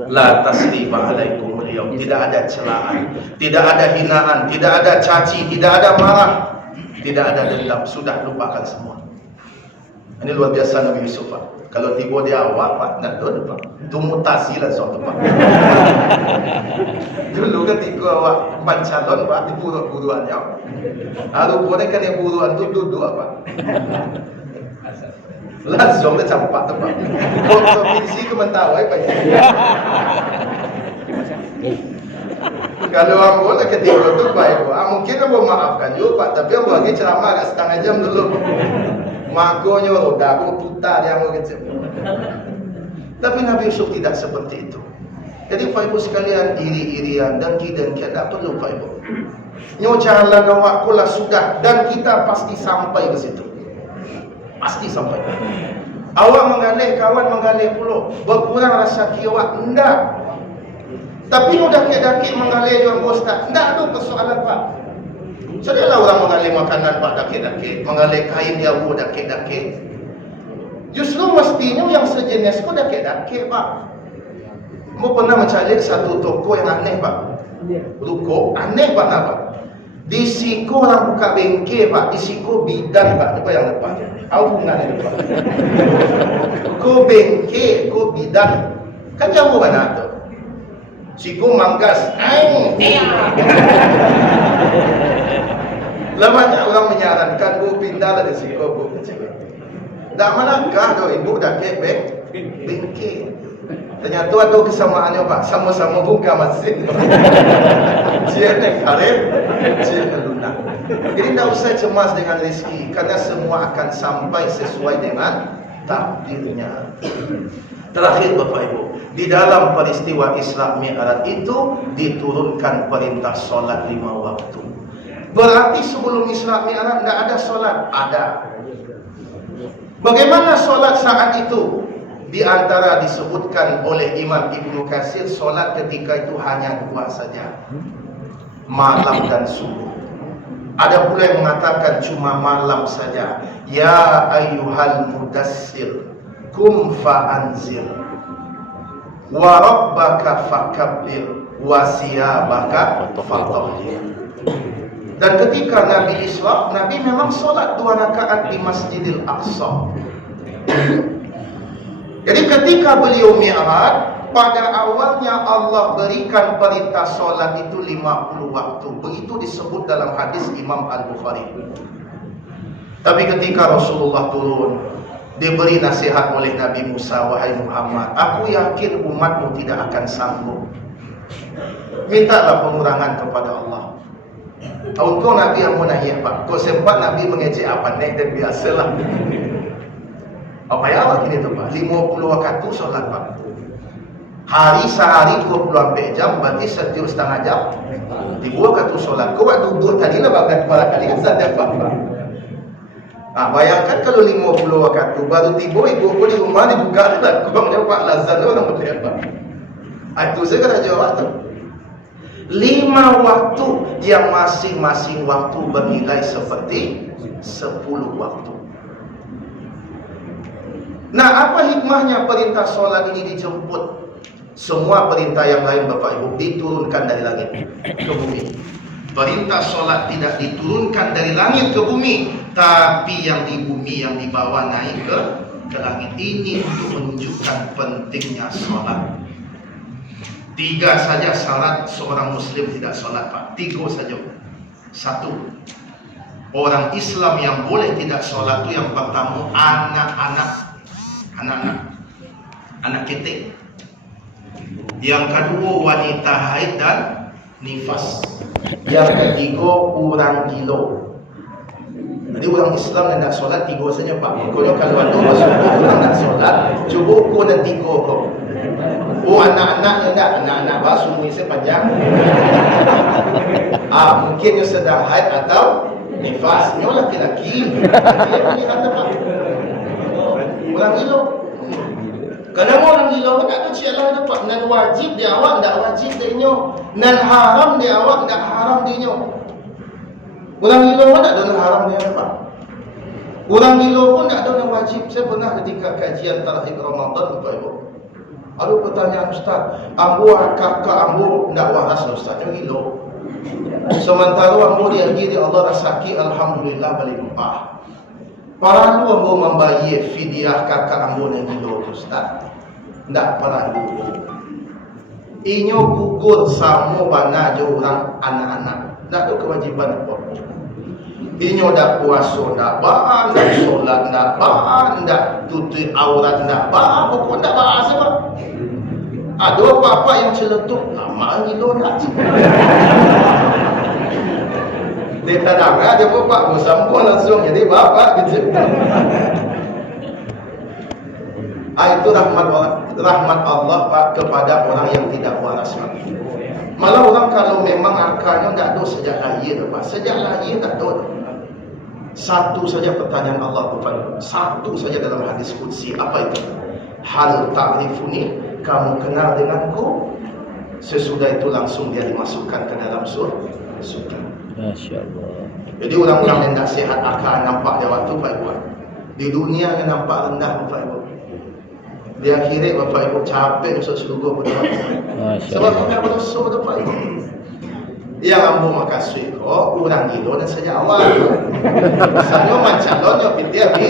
La tasriba alaikum al-yawm. Tidak ada celaan, tidak ada hinaan, tidak ada caci, tidak ada marah, tidak ada dendam. Sudah, lupakan semua. Ini luar biasa Nabi Yusuf Pak. Kalau tiba dia awak Pak, nak duduk Pak, itu mutasi lah suatu Pak. Dulu ketika awak pancalon Pak, di buruan-buruannya, rupanya kan yang buruan itu duduk Pak. Langsung dia campak tu Pak. Provinsi ke Mentawai Pak. Kalau orang boleh ketika tu baik Pak, kamu mungkin abang maafkan juga Pak, tapi abang lagi ceramah agak setengah jam dulu. Magonya roda aku putar dia mau kecil. Tapi Nabi Yusuf tidak seperti itu. Jadi Pak Ibu sekalian, iri-irian dan dengki tak perlu Pak Ibu. Nyo jalan awakku lah sudah, dan kita pasti sampai ke situ. Pasti sampai. Awak menggalih, kawan menggalih puluh, berkurang rasa kiwak, enggak. Tapi udah dakik menggalih juga Ustaz, enggak ada persoalan Pak. Sedialah orang menggalih makanan Pak dakik-dakik, menggalih kain dia dakik-dakik. Justru mestinya yang sejenis ku dakik-dakik Pak. Mu pernah mencari satu toko yang aneh Pak. Ruko aneh Pak apa? Di siku orang buka bengkel Pak, di siku bidan Pak. Apa yang depan? Aku hubungannya depan. Ko bengkel, ko bidan. Kan jauh mana tu? Siku manggas, lamanya orang menyarankan bu pindah dari siku bu kecil. Tak manakah do ibu dah kebek bengkel. Ternyata ada kesamaannya Pak, sama-sama buka mesin. Dia naik karet, dia lunak. Jadi tidak usah cemas dengan rezeki, karena semua akan sampai sesuai dengan takdirnya. Terakhir Bapak Ibu, di dalam peristiwa Isra Mi'raj itu diturunkan perintah solat 5 waktu. Berarti sebelum Isra Mi'raj tidak ada solat? Ada. Bagaimana solat saat itu? Di antara disebutkan oleh Imam Ibnu Katsir, solat ketika itu hanya 2 saja, malam dan subuh. Ada pula yang mengatakan cuma malam saja. Ya ayyuhal mudassir kum fa'anzir wa rabbaka fakabbir wa siyabaka fatahhir. Dan ketika Nabi Isra, Nabi memang solat 2 rakaat di Masjidil Aqsa. Jadi ketika beliau Mi'raj, pada awalnya Allah berikan perintah solat itu 50 waktu. Begitu disebut dalam hadis Imam Al-Bukhari. Tapi ketika Rasulullah turun, diberi nasihat oleh Nabi Musa, wahai Muhammad, aku yakin umatmu tidak akan sanggup. Mintalah pengurangan kepada Allah. Engkau Nabi yang munahiyah Pak. Kau sempat Nabi mengejek apa naik dan biasalah. Apa ya Allah kini tu Pak? 50 waktu solat Pak. Hari sehari 24 jam, berarti setiap setengah jam 2 waktu solat. Kau buat duduk tadi lah bakat kepala kali asal dapat Pak. Bayangkan kalau 50 waktu baru tiba ibu di rumah dibuka lah. Kau menjawab lazan orang betul Pak. Itu saya kata jawab tu. 5 waktu yang masing-masing waktu bernilai seperti 10 waktu. Nah, apa hikmahnya perintah solat ini dijemput? Semua perintah yang lain Bapak Ibu diturunkan dari langit ke bumi. Perintah solat tidak diturunkan dari langit ke bumi, tapi yang di bumi yang dibawa naik ke langit. Ini untuk menunjukkan pentingnya solat. 3 saja syarat seorang Muslim tidak solat Pak. 3 saja. 1. Orang Islam yang boleh tidak solat itu yang pertama anak-anak ketik. Yang kedua wanita haid dan nifas. Yang ketiga orang gila. Jadi orang Islam yang nak solat 3 saja Pak. Pokoknya kalau ada masuk orang nak solat, cuba ukur dan 3 kau. Oh anak-anak enggak, anak-anak bah semua isi panjang. Mungkin dia sedang haid atau nifas. Dia laki-laki. Dia pilihan Pak. Orang gila. Kadang orang gila tak ada cik lah dapat. Nan wajib dia awak, tak wajib dia nyo. Nan haram dia awak, tak haram dia nyo. Orang gila pun tak ada nan haram dia dapat. Orang gila pun tak ada nan wajib. Saya pernah ketika kajian terakhir Ramadan Bapak Ibu. Ada pertanyaan Ustaz, ambo kakak ambo tak waras Ustaz, dia gila. Sementara ambo diajari Allah rasaki alhamdulillah balik empah. Para lu ambo membayar fidyah kakak ambo yang gila Ustaz. Tak pernah dulu. Inyo gugur sama bana je orang anak-anak. Tak ada kewajiban apa. Inyo dah puasa dah bahan, dah solat dah bahan, dah tutup aurat dah bahan, pokok dah bahas apa. Ada apa-apa yang celetuk, lama gila dah. Dia tak dengar, dia pun Pak Bos sambung langsung jadi bapak gitu. Itu rahmat Allah Pak kepada orang yang tidak waras Pak. Malah orang kalau memang akalnya tak ada sejak lahir Pak. Sejak lahir tak ada. Satu saja pertanyaan Allah kepada, satu saja dalam hadis qudsi, apa itu? Hal ta'rifuni, kamu kenal denganku? Sesudah itu langsung dia dimasukkan ke dalam surga. Masya Allah. Jadi orang-orang yang tak sihat akal nampak dia waktu Pak Ibu. Di dunia yang nampak rendah Bapak Ibu. Di akhirat Bapak Ibu capek masuk surga betul. Sebab apa berdosa Bapak Ibu? Yang ambo makasih kok orang gilo dan sejak awal. Misalnya mancalon yang pilih abi.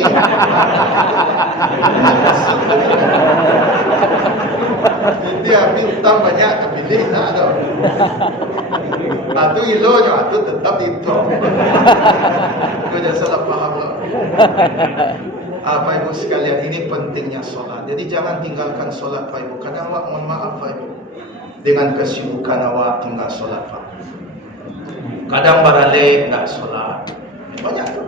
Pilih abi utang banyak terpilih tak ada. Atu ilonya atu tetap ditolong. Kau jangan salah faham lah. Pak Ibu sekalian, ini pentingnya solat. Jadi jangan tinggalkan solat Pak Ibu. Kadang awak mohon maaf Pak Ibu, dengan kesibukan awak tinggal solat Pak. Kadang baralek nak solat. Banyak tu.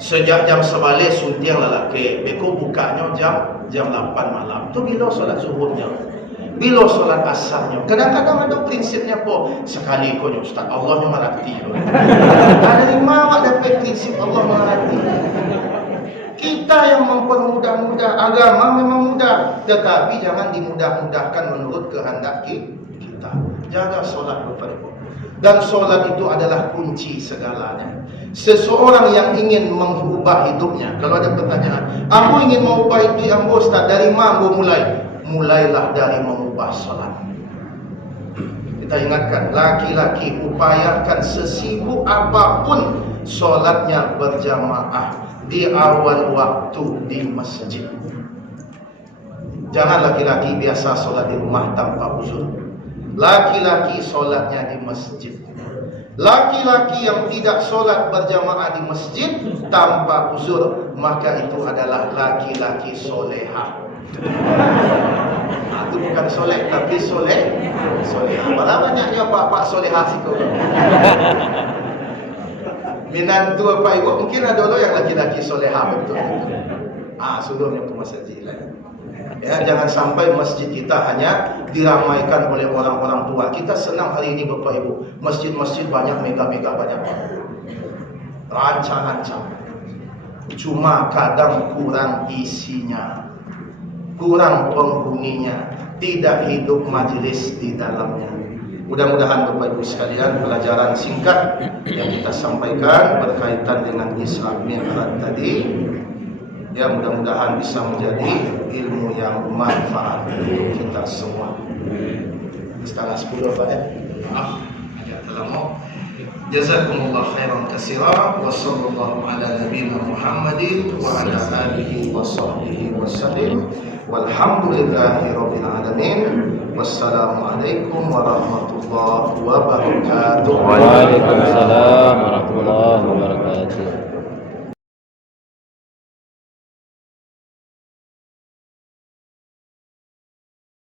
Sejak jam 11 suntiang lelaki, beko bukanya jam 8 malam. Tu bila solat zuhurnya, bila solat asarnya. Kadang-kadang ada prinsipnya po. Sekali kau ni Ustaz, Allah yang merhati. Ada lima awak dapat prinsip Allah merhati. Kita yang mempermudah-mudah, agama memang mudah, tetapi jangan dimudah-mudahkan menurut kehendak kita. Jaga solat Bapak Ibu. Dan solat itu adalah kunci segalanya. Seseorang yang ingin mengubah hidupnya, kalau ada pertanyaan, aku ingin mengubah hidup aku Ustaz, dari mana aku mulai? Mulailah dari mengubah solat. Kita ingatkan, laki-laki upayakan sesibuk apapun solatnya berjamaah di awal waktu di masjid. Jangan laki-laki biasa solat di rumah tanpa uzur. Laki-laki solatnya di masjid. Laki-laki yang tidak solat berjamaah di masjid tanpa uzur, maka itu adalah laki-laki soleha. Itu bukan soleh, tapi soleha. Malah banyaknya pak-pak soleha situ. Minantu Bapak Ibu mungkin ada orang yang laki-laki soleha betul. Suruhnya ke masjid lah. Ya, jangan sampai masjid kita hanya diramaikan oleh orang-orang tua. Kita senang hari ini Bapak Ibu, masjid-masjid banyak mega-mega banyak. Rancang-rancang. Cuma kadang kurang isinya, kurang penghuninya, tidak hidup majelis di dalamnya. Mudah-mudahan Bapak Ibu sekalian, pelajaran singkat yang kita sampaikan berkaitan dengan Isra Mi'raj tadi, ya mudah-mudahan bisa menjadi ilmu yang bermanfaat untuk kita semua. Setengah 10 Pak ya. Maaf, agak terlalu. Jazakumullah khairan katsira wa sallallahu ala nabiyyina Muhammadin wa ala alihi wa sahbihi wasallam. Walhamdulillahi rabbil alamin. Wassalamualaikum warahmatullahi wabarakatuh. Waalaikumsalam.